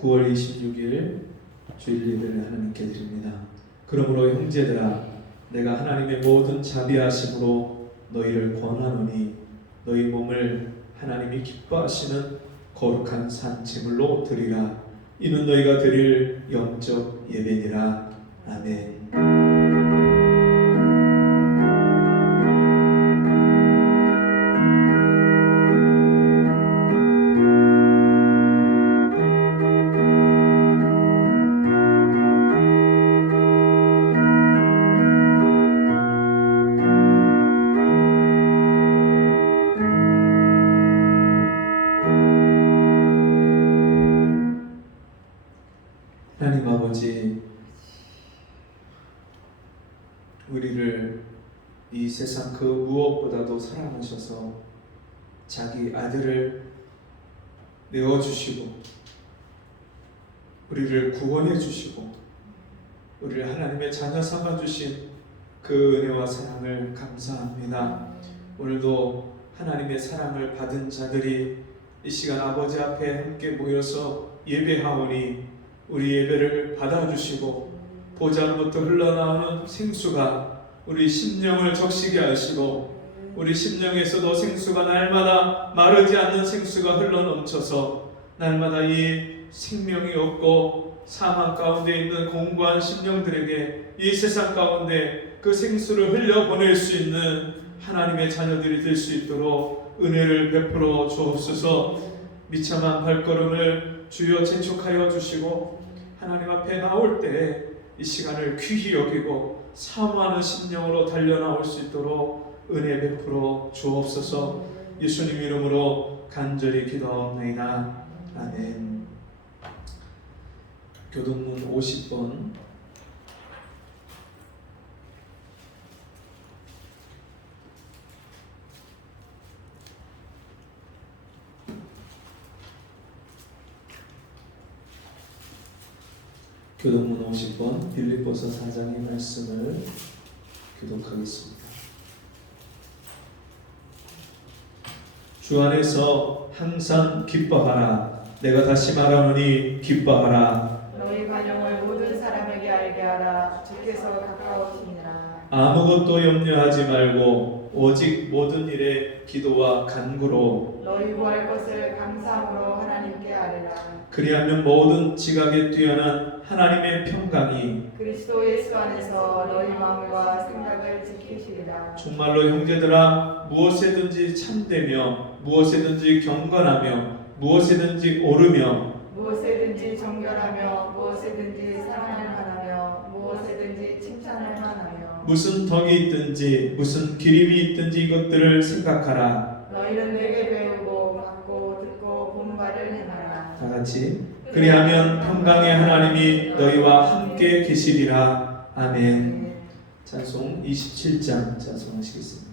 9월 26일 주일 예배를 하나님께 드립니다. 그러므로 형제들아, 내가 하나님의 모든 자비하심으로 너희를 권하노니 너희 몸을 하나님이 기뻐하시는 거룩한 산 제물로 드리라. 이는 너희가 드릴 영적 예배니라. 아멘. 하나님 아버지, 우리를 이 세상 그 무엇보다도 사랑하셔서 자기 아들을 내어주시고 우리를 구원해 주시고 우리를 하나님의 자녀 삼아주신 그 은혜와 사랑을 감사합니다. 오늘도 하나님의 사랑을 받은 자들이 이 시간 아버지 앞에 함께 모여서 예배하오니 우리 예배를 받아주시고 보좌로부터 흘러나오는 생수가 우리 심령을 적시게 하시고 우리 심령에서도 생수가 날마다 마르지 않는 생수가 흘러넘쳐서 날마다 이 생명이 없고 사망 가운데 있는 공고한 심령들에게 이 세상 가운데 그 생수를 흘려보낼 수 있는 하나님의 자녀들이 될 수 있도록 은혜를 베풀어 주옵소서. 미참한 발걸음을 주여 재촉하여 주시고 하나님 앞에 나올 때 이 시간을 귀히 여기고 사모하는 심령으로 달려나올 수 있도록 은혜 베풀어 주옵소서. 예수님 이름으로 간절히 기도하옵나이다. 아멘. 교동문 50번 교동문 50번 빌립보서 4장의 말씀을 교독하겠습니다. 주 안에서 항상 기뻐하라. 내가 다시 말하노니 기뻐하라. 너희 관용을 모든 사람에게 알게 하라. 주께서 가까우시니라. 아무것도 염려하지 말고 오직 모든 일에 기도와 간구로 너희 구할 것을 감사함으로 하나님께 아뢰라. 그리하면 모든 지각에 뛰어난 하나님의 평강이 그리스도 예수 안에서 너희 마음과 생각을 지키시리라. 정말로 형제들아, 무엇에든지 참되며 무엇에든지 경건하며 무엇에든지 오르며 무엇에든지 정결하며 무엇에든지 사랑할 만하며 무엇에든지 칭찬할 만하며 무슨 덕이 있든지 무슨 기림이 있든지 이것들을 생각하라. 너희는 내게 배우고 받고 듣고 본 바를 행하라. 다 같이 그리하면 평강의 하나님이 너희와 함께 계시리라. 아멘. 찬송 27장 찬송하시겠습니다.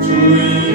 주의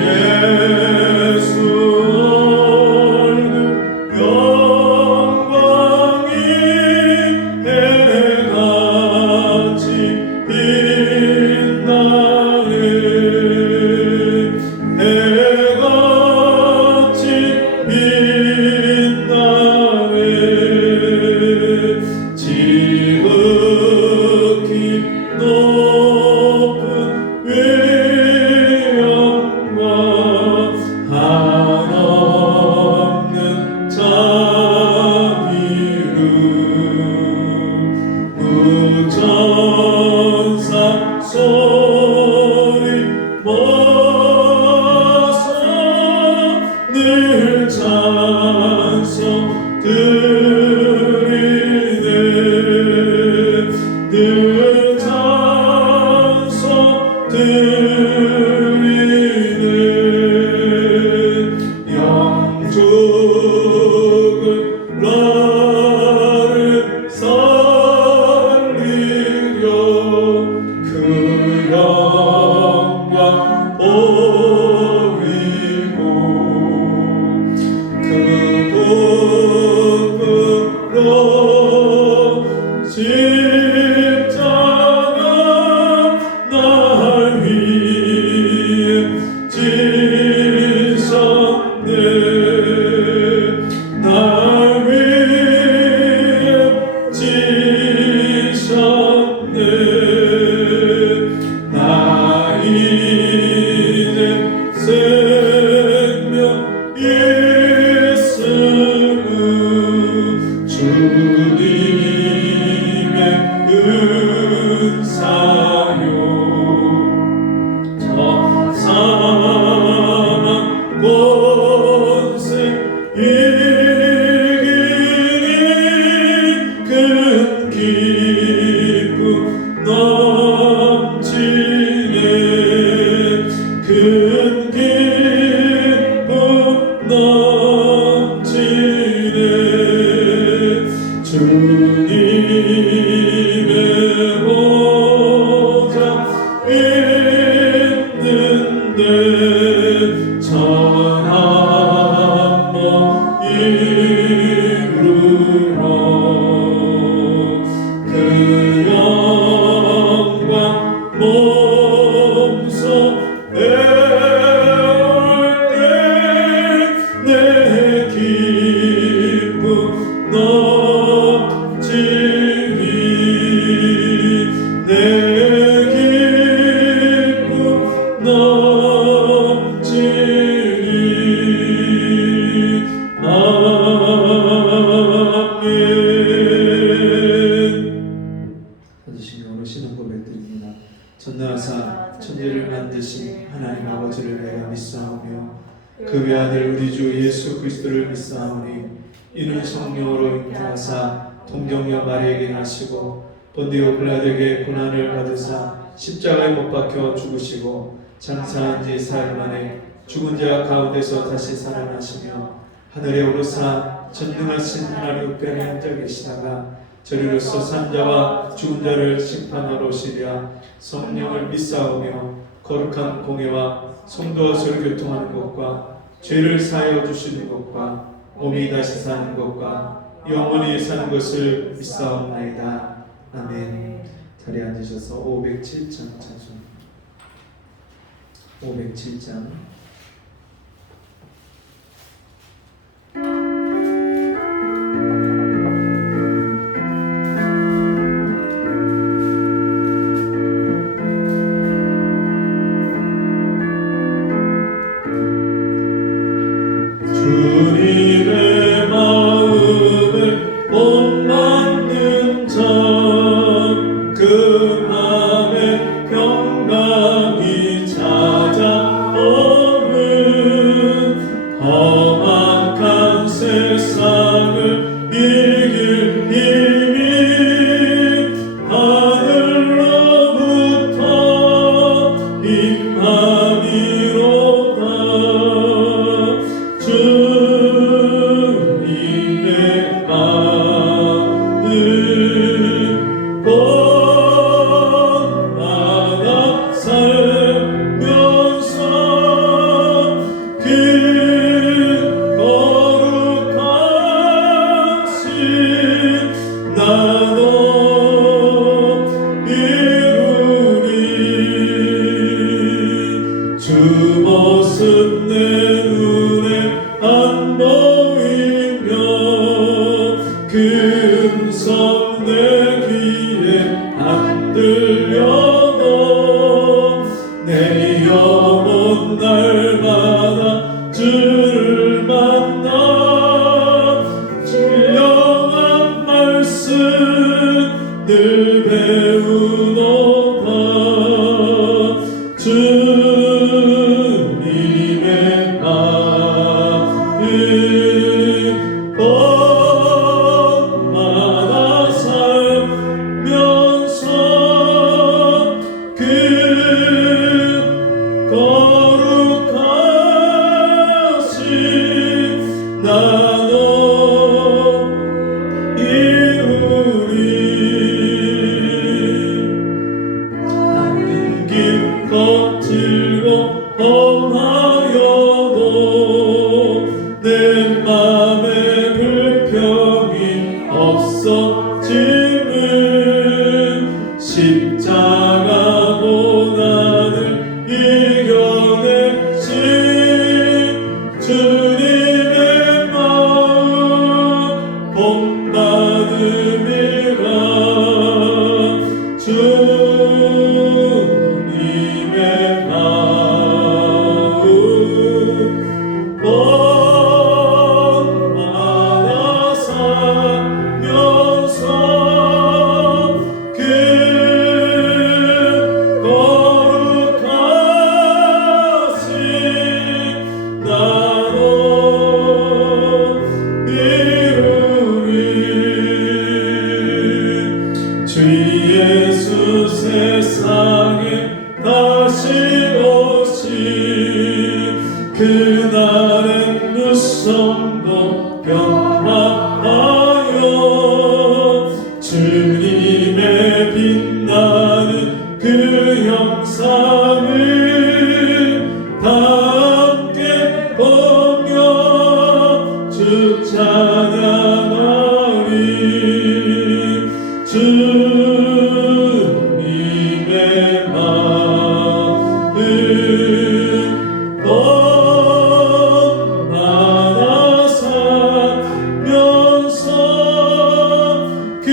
이루러 그 영광 몸소 배울 때 내 기쁨 넘치리 내 기쁨 넘치리 아멘. 찾으시며 오늘 신앙 고백드립니다. 전능하사 천지를 만드신 하나님 아버지를 내가 믿사오며 그 외아들 우리 주 예수 그리스도를 믿사오니 이는 성령으로 잉태하사 동정녀 마리아에게 나시고 본디오 빌라도에게 고난을 받으사 십자가에 못 박혀 죽으시고 장사한 지 사흘 만에 죽은 자 가운데서 다시 살아나시며 하늘에 오르사 전능하신 하나님 우편에 앉아 계시다가 저리로서 산 자와 죽은 자를 심판하러 오시리라. 성령을 믿사오며 거룩한 공예와 성도와 서로 교통하는 것과 죄를 사하여 주시는 것과 몸이 다시 사는 것과 영원히 사는 것을 믿사옵나이다. 아멘. 자리에 앉으셔서 507장 찬송 507장 주님의 마음을 못 맞는 자 그 맘에 평강이 찾아오는 험악한 세상을 이길 힘이 하늘로부터 임함이로다. 주님의 마음을 본받아 살면서 그 거룩하신 나도 이루리. 주 모습 내 눈에 안 보이며 그 음성 내 귀에 안 들려도 내 영혼 날마다 주를 만나 신령한 말씀 늘 배우노다. 주님의 마음을 본받아 살면서 그 거룩하신 나도 이루리. 나는 길 거칠고 험하여도 내 맘에 불평이 없어짐은 십자가 고난을 이겨내신 주님의 마음 본받음이라. 주님의 마음 본받아 살면서 그 거룩하신 나도 이루리. 주 예수 세상에 다시 오신 그날의 무성도 변화하여 주님의 빛나는 그 형상을 다 함께 보며 주 찬양하리라. 찬양하리 주님의 마음 번만아 살면서 그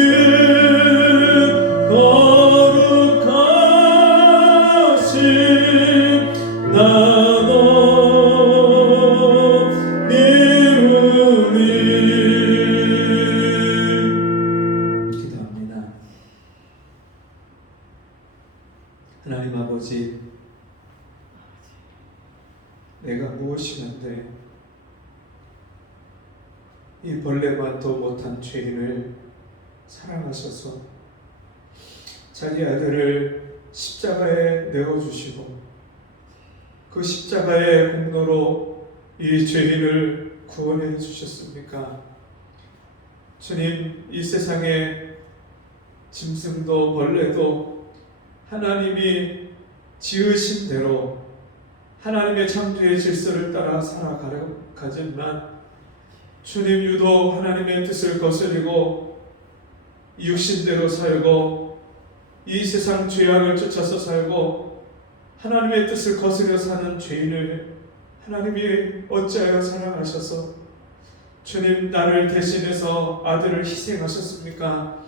거룩하신 나도 이루리. 기도합니다. 하나님 아버지, 내가 무엇이건데 이 벌레만도 못한 죄인을 사랑하셔서 자기 아들을 십자가에 내어주시고 그 십자가의 공로로 이 죄인을 구원해 주셨습니까? 주님, 이 세상에 짐승도 벌레도 하나님이 지으신 대로 하나님의 창조의 질서를 따라 살아가지만 주님 유독 하나님의 뜻을 거스리고 육신대로 살고 이 세상 죄악을 쫓아서 살고 하나님의 뜻을 거스려 사는 죄인을 하나님이 어찌하여 사랑하셔서 주님 나를 대신해서 아들을 희생하셨습니까?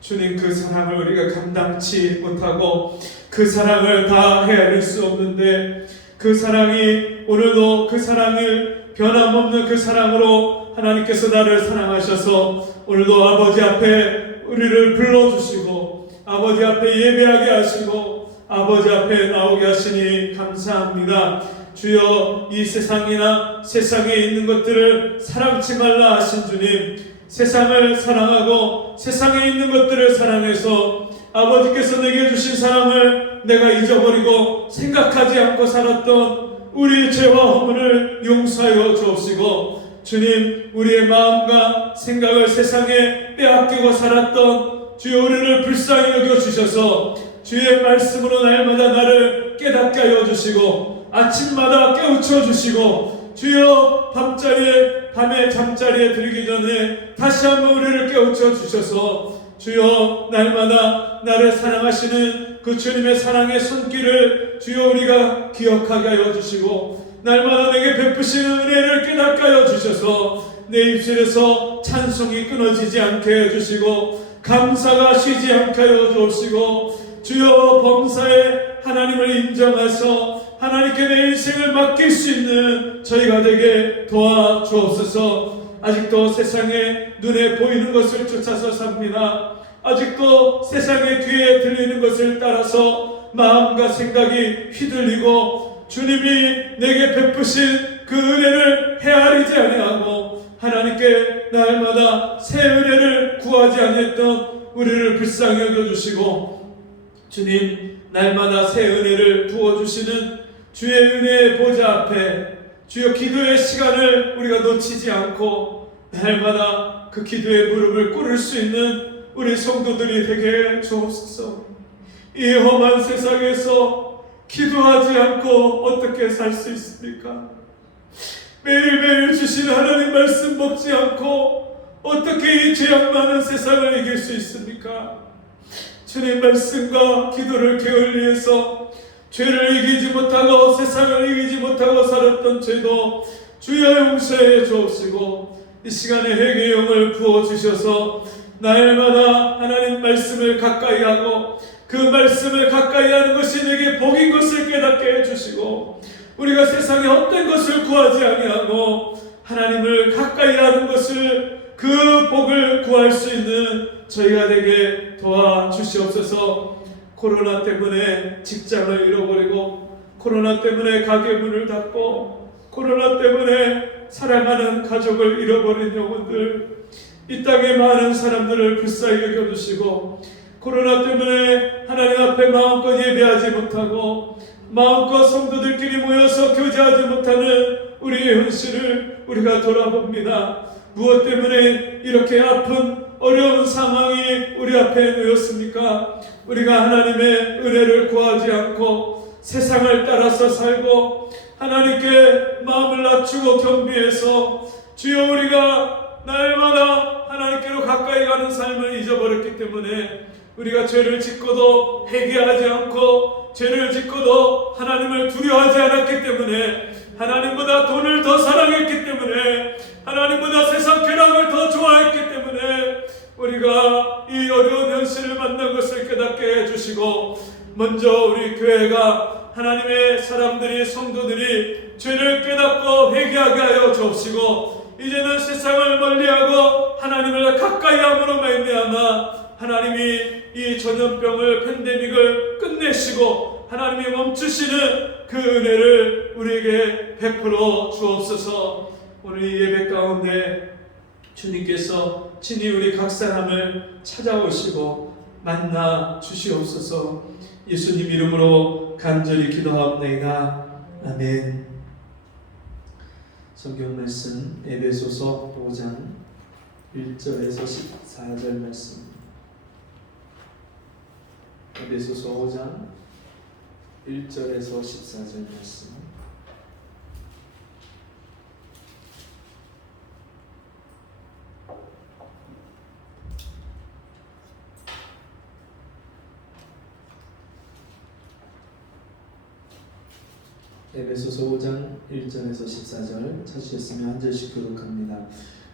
주님, 그 사랑을 우리가 감당치 못하고 그 사랑을 다 헤아릴 수 없는데 그 사랑이 오늘도 그 사랑을 변함없는 그 사랑으로 하나님께서 나를 사랑하셔서 오늘도 아버지 앞에 우리를 불러주시고 아버지 앞에 예배하게 하시고 아버지 앞에 나오게 하시니 감사합니다. 주여, 이 세상이나 세상에 있는 것들을 사랑치 말라 하신 주님, 세상을 사랑하고 세상에 있는 것들을 사랑해서 아버지께서 내게 주신 사랑을 내가 잊어버리고 생각하지 않고 살았던 우리 죄와 허물을 용서하여 주옵시고 주님, 우리의 마음과 생각을 세상에 빼앗기고 살았던 주여 우리를 불쌍히 여겨주셔서 주의 말씀으로 날마다 나를 깨닫게 하여 주시고 아침마다 깨우쳐 주시고 주여 밤에 잠자리에 들기 전에 다시 한번 우리를 깨우쳐 주셔서 주여 날마다 나를 사랑하시는 그 주님의 사랑의 손길을 주여 우리가 기억하게 하여 주시고 날마다 내게 베푸시는 은혜를 깨닫게 하여 주셔서 내 입술에서 찬송이 끊어지지 않게 해주시고 감사가 쉬지 않게 하여 주시고 주여 범사에 하나님을 인정해서 하나님께 내 인생을 맡길 수 있는 저희가 되게 도와주옵소서. 아직도 세상에 눈에 보이는 것을 쫓아서 삽니다. 아직도 세상의 귀에 들리는 것을 따라서 마음과 생각이 휘둘리고 주님이 내게 베푸신 그 은혜를 헤아리지 아니하고 하나님께 날마다 새 은혜를 구하지 아니했던 우리를 불쌍히 여겨주시고 주님, 날마다 새 은혜를 부어주시는 주의 은혜의 보좌 앞에 주여 기도의 시간을 우리가 놓치지 않고 날마다 그 기도의 무릎을 꿇을 수 있는 우리 성도들이 되게 주옵소서. 이 험한 세상에서 기도하지 않고 어떻게 살 수 있습니까? 매일매일 주신 하나님 말씀 먹지 않고 어떻게 이 죄악 많은 세상을 이길 수 있습니까? 주님 말씀과 기도를 게을리해서 죄를 이기지 못하고 세상을 이기지 못하고 살았던 죄도 주여 용서해 주옵시고 이 시간에 회개의 영을 부어주셔서 날마다 하나님 말씀을 가까이 하고 그 말씀을 가까이 하는 것이 내게 복인 것을 깨닫게 해주시고 우리가 세상에 헛된 것을 구하지 아니하고 하나님을 가까이 하는 것을 그 복을 구할 수 있는 저희가 되게 도와주시옵소서. 코로나 때문에 직장을 잃어버리고 코로나 때문에 가게 문을 닫고 코로나 때문에 사랑하는 가족을 잃어버린 영혼들, 이 땅에 많은 사람들을 불쌍히 여겨주시고 코로나 때문에 하나님 앞에 마음껏 예배하지 못하고 마음껏 성도들끼리 모여서 교제하지 못하는 우리의 현실을 우리가 돌아봅니다. 무엇 때문에 이렇게 아픈 어려운 상황이 우리 앞에 놓였습니까? 우리가 하나님의 은혜를 구하지 않고 세상을 따라서 살고 하나님께 마음을 낮추고 겸비해서 주여 우리가 날마다 하나님께로 가까이 가는 삶을 잊어버렸기 때문에 우리가 죄를 짓고도 회개하지 않고 죄를 짓고도 하나님을 두려워하지 않았기 때문에 하나님보다 돈을 더 사랑했기 때문에 하나님보다 세상 쾌락을 더 좋아했기 때문에 우리가 이 어려운 현실을 만난 것을 깨닫게 해주시고 먼저 우리 교회가 하나님의 사람들이 성도들이 죄를 깨닫고 회개하게 하여 주옵시고 이제는 세상을 멀리하고 하나님을 가까이 함으로 말미암아 하나님이 이 전염병을 팬데믹을 끝내시고 하나님이 멈추시는 그 은혜를 우리에게 베풀어 주옵소서. 오늘 이 예배 가운데 주님께서 친히 우리 각 사람을 찾아오시고 만나 주시옵소서. 예수님 이름으로 간절히 기도하옵나이다. 아멘. 성경 말씀 에베소서 5장 1절에서 14절 말씀. 에베소서 5장 1절에서 14절 말씀. 에베소서 5장 1절에서 14절 찾으셨으면 한 절씩 교독합니다.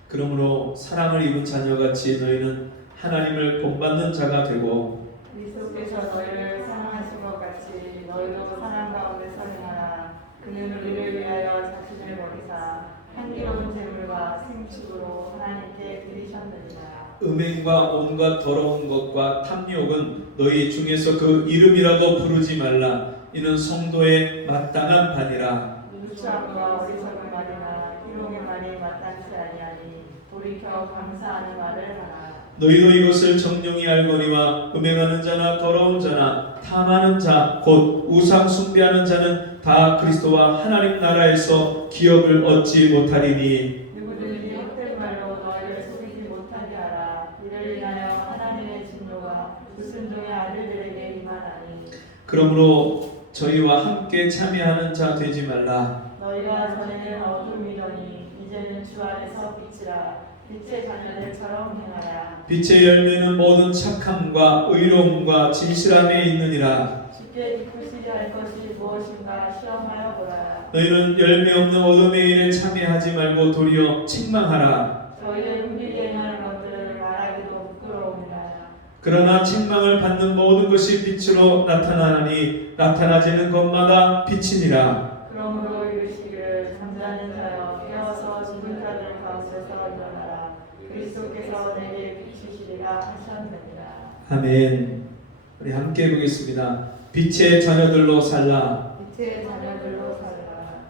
그러므로 사랑을 입은 자녀같이 너희는 하나님을 본받는 자가 되고 그리스도께서 너희를 사랑하신 것 같이 너희도 사랑 가운데 살아라. 그는 우리를 위하여 자신을 버리사 향기로운 제물과 생축으로 하나님께 드리셨느니라. 음행과 온갖 더러운 것과 탐욕은 너희 중에서 그 이름이라도 부르지 말라. 이는 성도의 마땅한 바니라. 누추함과 어리석은 말이나 희롱의 말이 마땅치 아니하니 돌이켜 감사하는 말을 하라. 너희도 이것을 정령이 알거니와 음행하는 자나 더러운 자나 탐하는 자 곧 우상 숭배하는 자는 다 그리스도와 하나님 나라에서 기업을 얻지 못하리니 누구든지 헛된 말로 너희를 속이지 못하게 하라. 이를 인하여 하나님의 진노가 불순종의 아들들에게 임하나니. 그러므로 저희와 함께 참여하는 자 되지 말라. 너희가 전에는 어둠이더니 이제는 주 안에서 빛이라. 빛의 자녀들처럼 행하라. 빛의 열매는 모든 착함과 의로움과 진실함에 있느니라. 주께 기쁘시게 할 것이 무엇인가 시험하여 보라. 너희는 열매 없는 어둠의 일에 참여하지 말고 도리어 책망하라. 저희의 은밀히 행하는 것들을 말하기도 부끄러우니라. 그러나 책망을 받는 모든 것이 빛으로 나타나니 나타나지는 것마다 빛이니라. 그러므로 이르시기를 잠자는 자여 깨어서 죽은 자들 가운데서 일어나라. 그리스도께서 내게 비추시리라 하셨느니라. 아멘. 우리 함께 보겠습니다. 빛의 자녀들로 살라. 빛의 자녀들로 살라.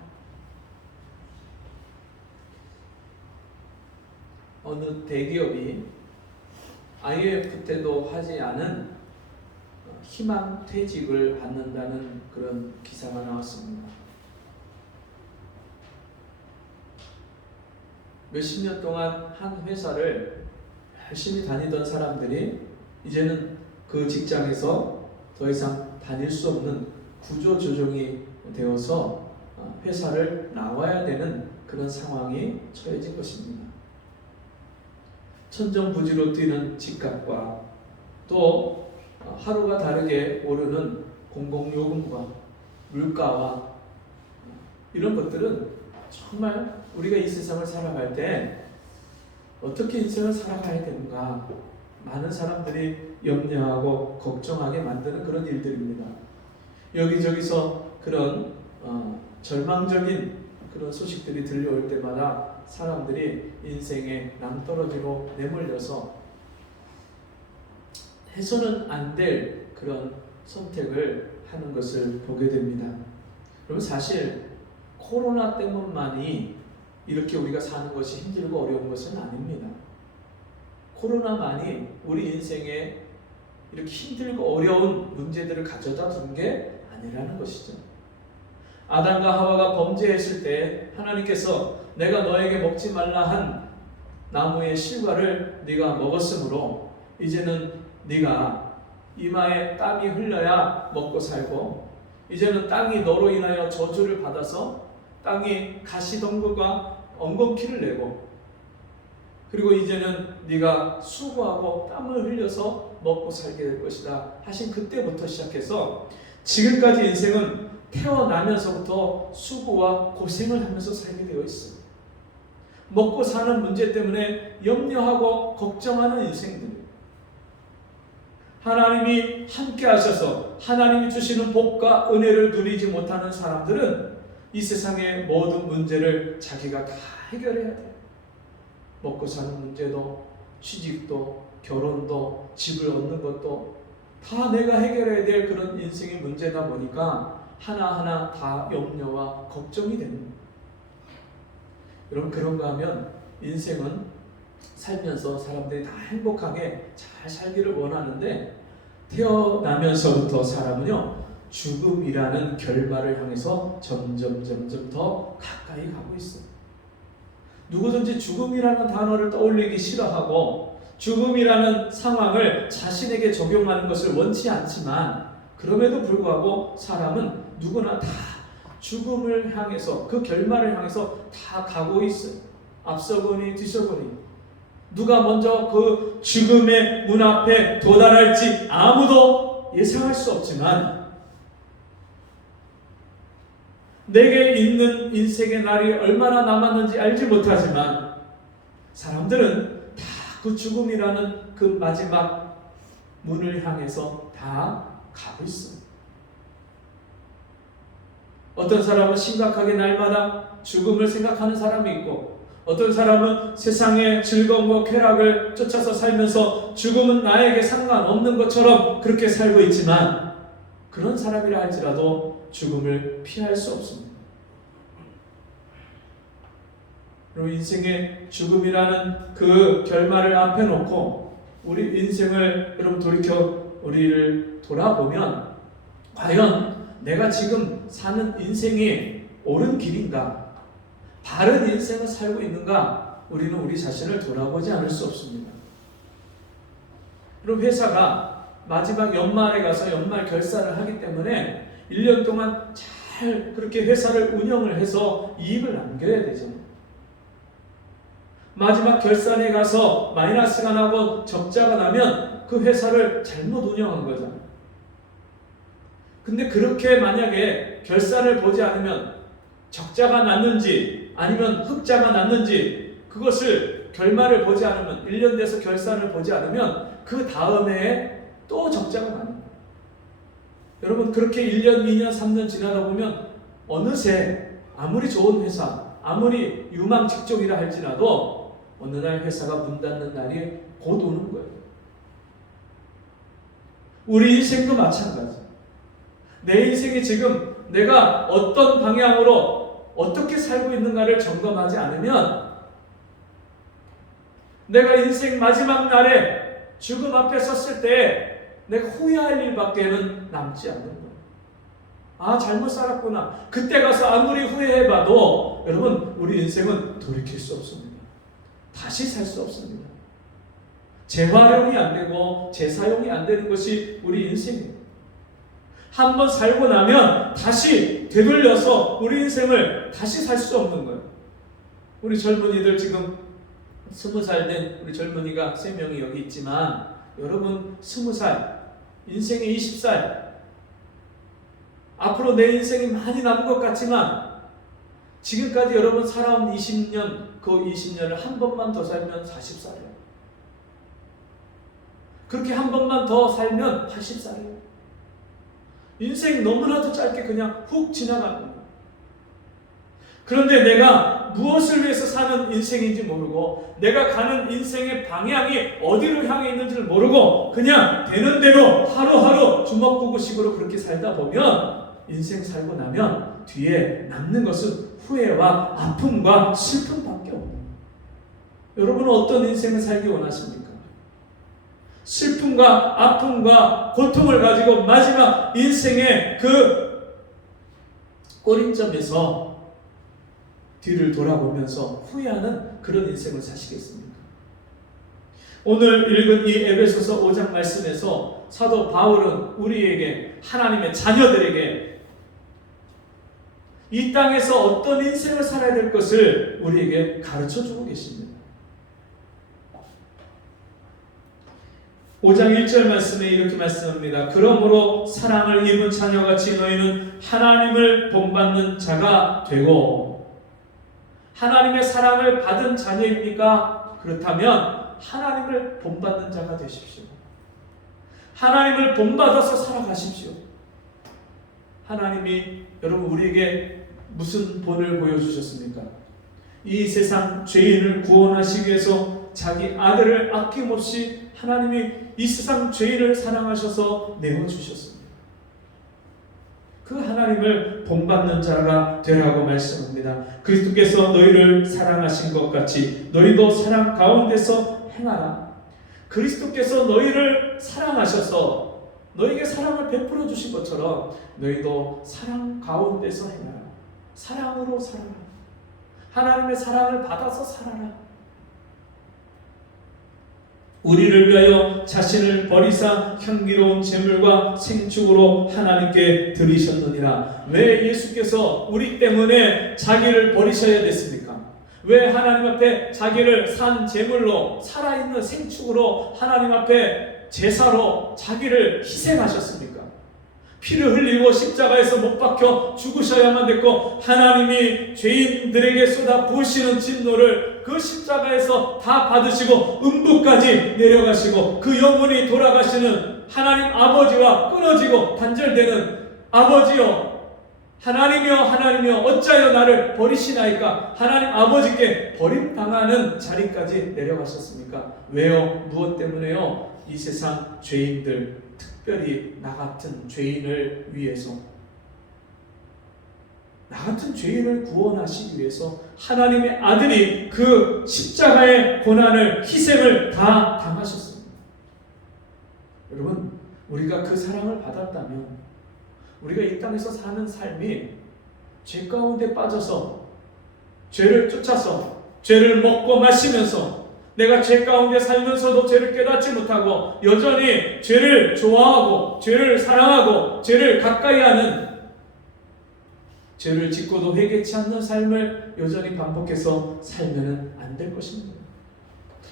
어느 대기업이 IMF 때도 하지 않은 희망 퇴직을 받는다는 그런 기사가 나왔습니다. 몇십 년 동안 한 회사를 열심히 다니던 사람들이 이제는 그 직장에서 더 이상 다닐 수 없는 구조 조정이 되어서 회사를 나와야 되는 그런 상황이 처해진 것입니다. 천정부지로 뛰는 집값과 또 하루가 다르게 오르는 공공요금과 물가와 이런 것들은 정말 우리가 이 세상을 살아갈 때 어떻게 인생을 살아가야 되는가 많은 사람들이 염려하고 걱정하게 만드는 그런 일들입니다. 여기저기서 그런 절망적인 그런 소식들이 들려올 때마다 사람들이 인생의 낭떠러지로 내몰려서 해서는 안 될 그런 선택을 하는 것을 보게 됩니다. 그러면 사실 코로나 때문만이 이렇게 우리가 사는 것이 힘들고 어려운 것은 아닙니다. 코로나만이 우리 인생에 이렇게 힘들고 어려운 문제들을 가져다 둔 게 아니라는 것이죠. 아담과 하와가 범죄했을 때 하나님께서 내가 너에게 먹지 말라 한 나무의 실과를 네가 먹었으므로 이제는 네가 이마에 땀이 흘려야 먹고 살고 이제는 땅이 너로 인하여 저주를 받아서 땅이 가시덤불과 엉겅퀴를 내고 그리고 이제는 네가 수고하고 땀을 흘려서 먹고 살게 될 것이다 하신 그때부터 시작해서 지금까지 인생은 태어나면서부터 수고와 고생을 하면서 살게 되어 있어요. 먹고 사는 문제 때문에 염려하고 걱정하는 인생들. 하나님이 함께 하셔서 하나님이 주시는 복과 은혜를 누리지 못하는 사람들은 이 세상의 모든 문제를 자기가 다 해결해야 돼요. 먹고 사는 문제도, 취직도, 결혼도, 집을 얻는 것도 다 내가 해결해야 될 그런 인생의 문제다 보니까 하나하나 다 염려와 걱정이 됩니다. 여러분, 그런가 하면 인생은 살면서 사람들이 다 행복하게 잘 살기를 원하는데 태어나면서부터 사람은요 죽음이라는 결말을 향해서 점점 더 가까이 가고 있어요. 누구든지 죽음이라는 단어를 떠올리기 싫어하고 죽음이라는 상황을 자신에게 적용하는 것을 원치 않지만 그럼에도 불구하고 사람은 누구나 다 죽음을 향해서 그 결말을 향해서 다 가고 있어요. 앞서거니 뒤서거니 누가 먼저 그 죽음의 문 앞에 도달할지 아무도 예상할 수 없지만 내게 있는 인생의 날이 얼마나 남았는지 알지 못하지만 사람들은 다 그 죽음이라는 그 마지막 문을 향해서 다 가고 있어요. 어떤 사람은 심각하게 날마다 죽음을 생각하는 사람이 있고 어떤 사람은 세상의 즐거움과 쾌락을 쫓아서 살면서 죽음은 나에게 상관없는 것처럼 그렇게 살고 있지만 그런 사람이라 할지라도 죽음을 피할 수 없습니다. 그리고 인생의 죽음이라는 그 결말을 앞에 놓고 우리 인생을 여러분 돌이켜 우리를 돌아보면 과연 내가 지금 사는 인생이 옳은 길인가? 바른 인생을 살고 있는가? 우리는 우리 자신을 돌아보지 않을 수 없습니다. 그럼 회사가 마지막 연말에 가서 연말 결산을 하기 때문에 1년 동안 잘 그렇게 회사를 운영을 해서 이익을 남겨야 되잖아요. 마지막 결산에 가서 마이너스가 나고 적자가 나면 그 회사를 잘못 운영한 거잖아요. 근데 그렇게 만약에 결산을 보지 않으면 적자가 났는지 아니면 흑자가 났는지 그것을 결말을 보지 않으면 1년 돼서 결산을 보지 않으면 그 다음 해에 또 적자가 나는 거예요. 여러분 그렇게 1년, 2년, 3년 지나다 보면 어느새 아무리 좋은 회사 아무리 유망 직종이라 할지라도 어느 날 회사가 문 닫는 날이 곧 오는 거예요. 우리 인생도 마찬가지. 내 인생이 지금 내가 어떤 방향으로 어떻게 살고 있는가를 점검하지 않으면 내가 인생 마지막 날에 죽음 앞에 섰을 때 내가 후회할 일밖에는 남지 않는 거예요. 아, 잘못 살았구나. 그때 가서 아무리 후회해봐도 여러분 우리 인생은 돌이킬 수 없습니다. 다시 살 수 없습니다. 재활용이 안 되고 재사용이 안 되는 것이 우리 인생이에요. 한번 살고 나면 다시 되돌려서 우리 인생을 다시 살 수 없는 거예요. 우리 젊은이들 지금 20살 된 우리 젊은이가 3명이 여기 있지만 여러분 20살, 인생의 20살 앞으로 내 인생이 많이 남은 것 같지만 지금까지 여러분 살아온 20년 그 20년을 한 번만 더 살면 40살이에요. 그렇게 한 번만 더 살면 80살이에요. 인생 너무나도 짧게 그냥 훅 지나가는 거예요. 그런데 내가 무엇을 위해서 사는 인생인지 모르고 내가 가는 인생의 방향이 어디로 향해 있는지를 모르고 그냥 되는 대로 하루하루 주먹구구식으로 그렇게 살다 보면 인생 살고 나면 뒤에 남는 것은 후회와 아픔과 슬픔밖에 없는 거예요. 여러분은 어떤 인생을 살기 원하십니까? 슬픔과 아픔과 고통을 가지고 마지막 인생의 그 꼬림점에서 뒤를 돌아보면서 후회하는 그런 인생을 사시겠습니까? 오늘 읽은 이 에베소서 5장 말씀에서 사도 바울은 우리에게 하나님의 자녀들에게 이 땅에서 어떤 인생을 살아야 될 것을 우리에게 가르쳐주고 계십니다. 5장 1절 말씀에 이렇게 말씀합니다. 그러므로 사랑을 입은 자녀같이 너희는 하나님을 본받는 자가 되고. 하나님의 사랑을 받은 자녀입니까? 그렇다면 하나님을 본받는 자가 되십시오. 하나님을 본받아서 살아가십시오. 하나님이 여러분 우리에게 무슨 본을 보여주셨습니까? 이 세상 죄인을 구원하시기 위해서 자기 아들을 아낌없이 하나님이 이 세상 죄인을 사랑하셔서 내어주셨습니다. 그 하나님을 본받는 자가 되라고 말씀합니다. 그리스도께서 너희를 사랑하신 것 같이 너희도 사랑 가운데서 행하라. 그리스도께서 너희를 사랑하셔서 너희에게 사랑을 베풀어 주신 것처럼 너희도 사랑 가운데서 행하라. 사랑으로 살아라. 하나님의 사랑을 받아서 살아라. 우리를 위하여 자신을 버리사 향기로운 제물과 생축으로 하나님께 드리셨느니라. 왜 예수께서 우리 때문에 자기를 버리셔야 됐습니까? 왜 하나님 앞에 자기를 산 제물로 살아있는 생축으로 하나님 앞에 제사로 자기를 희생하셨습니까? 피를 흘리고 십자가에서 못 박혀 죽으셔야만 됐고 하나님이 죄인들에게 쏟아 부으시는 진노를 그 십자가에서 다 받으시고 음부까지 내려가시고 그 영혼이 돌아가시는 하나님 아버지와 끊어지고 단절되는 아버지여 하나님이여 하나님이여 어찌하여 나를 버리시나이까? 하나님 아버지께 버림당하는 자리까지 내려가셨습니까? 왜요? 무엇 때문에요? 이 세상 죄인들, 특별히 나 같은 죄인을 위해서, 나 같은 죄인을 구원하시기 위해서 하나님의 아들이 그 십자가의 고난을, 희생을 다 당하셨습니다. 여러분, 우리가 그 사랑을 받았다면 우리가 이 땅에서 사는 삶이 죄 가운데 빠져서 죄를 쫓아서 죄를 먹고 마시면서 내가 죄 가운데 살면서도 죄를 깨닫지 못하고 여전히 죄를 좋아하고 죄를 사랑하고 죄를 가까이 하는, 죄를 짓고도 회개치 않는 삶을 여전히 반복해서 살면 안 될 것입니다.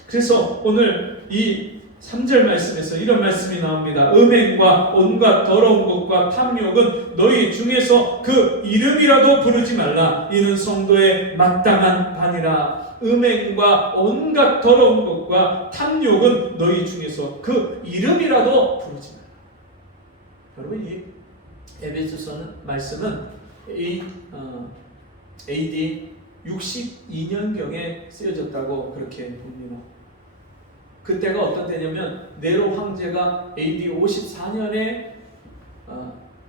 그래서 오늘 이 3절 말씀에서 이런 말씀이 나옵니다. 음행과 온갖 더러운 것과 탐욕은 너희 중에서 그 이름이라도 부르지 말라. 이는 성도의 마땅한 반이라. 음행과 온갖 더러운 것과 탐욕은 너희 중에서 그 이름이라도 부르지 말라. 여러분, 이 에베소서 말씀은 AD 62년경에 쓰여졌다고 그렇게 봅니다. 그때가 어떤 때냐면 네로 황제가 AD 54년에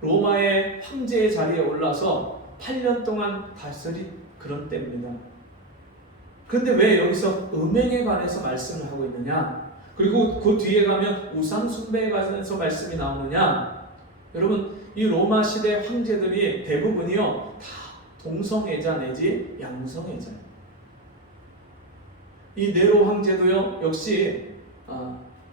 로마의 황제의 자리에 올라서 8년 동안 다스린 그런 때입니다. 그런데 왜 여기서 음행에 관해서 말씀을 하고 있느냐? 그리고 그 뒤에 가면 우상 숭배에 관해서 말씀이 나오느냐? 여러분, 이 로마 시대 황제들이 대부분이요 다 동성애자 내지 양성애자예요. 이 네로 황제도요 역시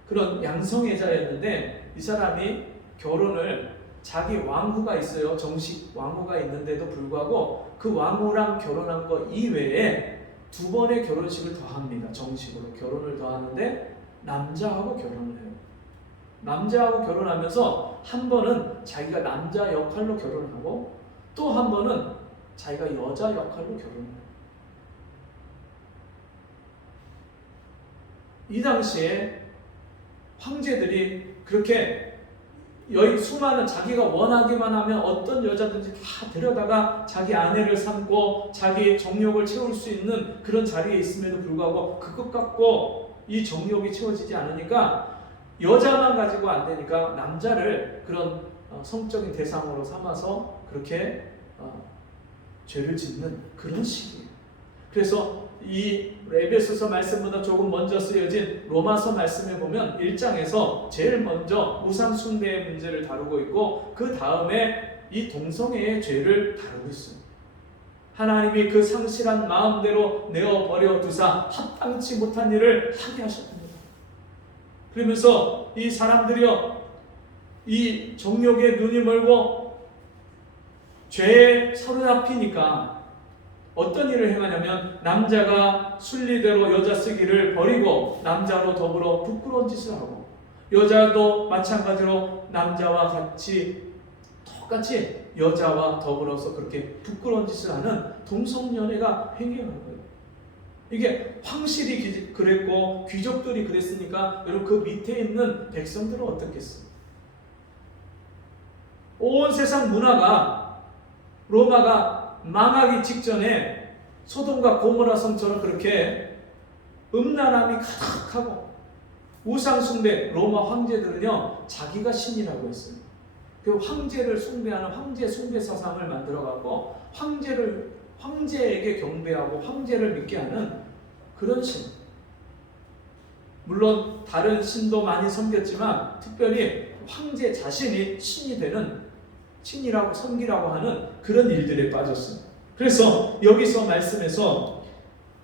그런 양성애자였는데 이 사람이 결혼을, 자기 왕후가 있어요. 정식 왕후가 있는데도 불구하고 그 왕후랑 결혼한 거 이외에 2번의 결혼식을 더 합니다. 정식으로 결혼을 더 하는데 남자하고 결혼을 해요. 남자하고 결혼하면서 한 번은 자기가 남자 역할로 결혼을 하고 또 한 번은 자기가 여자 역할로 결혼을 해요. 이 당시에 황제들이 그렇게 수많은, 자기가 원하기만 하면 어떤 여자든지 다 데려다가 자기 아내를 삼고 자기 정욕을 채울 수 있는 그런 자리에 있음에도 불구하고 그것 갖고 이 정욕이 채워지지 않으니까 여자만 가지고 안 되니까 남자를 그런 성적인 대상으로 삼아서 그렇게 죄를 짓는 그런 시기예요. 그래서 이 에베소서 말씀보다 조금 먼저 쓰여진 로마서 말씀에 보면 1장에서 제일 먼저 우상 숭배의 문제를 다루고 있고 그 다음에 이 동성애의 죄를 다루고 있어요. 하나님이 그 상실한 마음대로 내어버려 두사 합당치 못한 일을 하게 하셨습니다. 그러면서 이 사람들이요 이 정욕에 눈이 멀고 죄에 사로잡히니까 어떤 일을 행하냐면 남자가 순리대로 여자 쓰기를 버리고 남자로 더불어 부끄러운 짓을 하고 여자도 마찬가지로 남자와 똑같이 여자와 더불어서 그렇게 부끄러운 짓을 하는 동성연애가 행해하는 거예요. 이게 황실이 그랬고 귀족들이 그랬으니까 여러분 그 밑에 있는 백성들은 어떻겠어요? 온 세상 문화가 로마가 망하기 직전에 소돔과 고모라 성처럼 그렇게 음란함이 가득하고 우상 숭배, 로마 황제들은요 자기가 신이라고 했어요. 그 황제를 숭배하는 황제 숭배 사상을 만들어갖고 황제에게 경배하고 황제를 믿게 하는 그런 신. 물론 다른 신도 많이 섬겼지만 특별히 황제 자신이 신이 되는 신이라고 섬기라고 하는 그런 일들에 빠졌어요. 그래서 여기서 말씀에서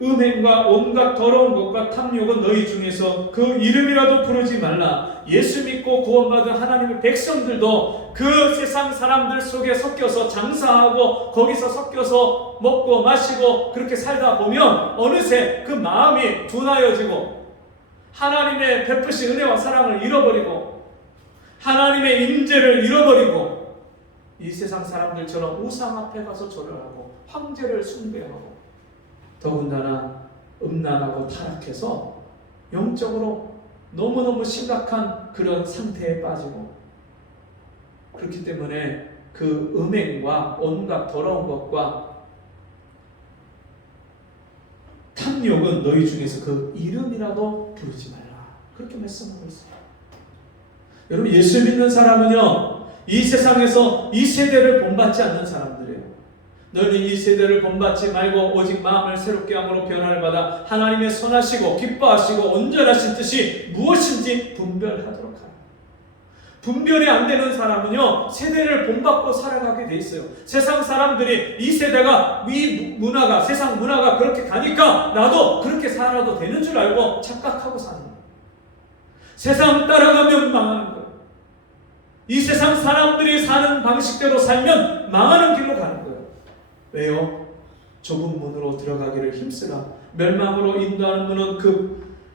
음행과 온갖 더러운 것과 탐욕은 너희 중에서 그 이름이라도 부르지 말라. 예수 믿고 구원받은 하나님의 백성들도 그 세상 사람들 속에 섞여서 장사하고 거기서 섞여서 먹고 마시고 그렇게 살다 보면 어느새 그 마음이 둔하여지고 하나님의 베푸신 은혜와 사랑을 잃어버리고 하나님의 임재를 잃어버리고 이 세상 사람들처럼 우상 앞에 가서 절하고 황제를 숭배하고 더군다나 음란하고 타락해서 영적으로 너무너무 심각한 그런 상태에 빠지고 그렇기 때문에 그 음행과 온갖 더러운 것과 탐욕은 너희 중에서 그 이름이라도 부르지 말라. 그렇게 말씀하고 있어요. 여러분 예수 믿는 사람은요 이 세상에서 이 세대를 본받지 않는 사람들이에요. 너희는 이 세대를 본받지 말고 오직 마음을 새롭게 함으로 변화를 받아 하나님의 선하시고 기뻐하시고 온전하신 뜻이 무엇인지 분별하도록 하라. 분별이 안 되는 사람은요 세대를 본받고 살아가게 돼 있어요. 세상 사람들이 이 세대가 이 문화가 세상 문화가 그렇게 가니까 나도 그렇게 살아도 되는 줄 알고 착각하고 사는 거예요. 세상 따라가면 망하는 거예요. 이 세상 사람들이 사는 방식대로 살면 망하는 길로 가는 거예요. 왜요? 좁은 문으로 들어가기를 힘쓰라. 멸망으로 인도하는 문은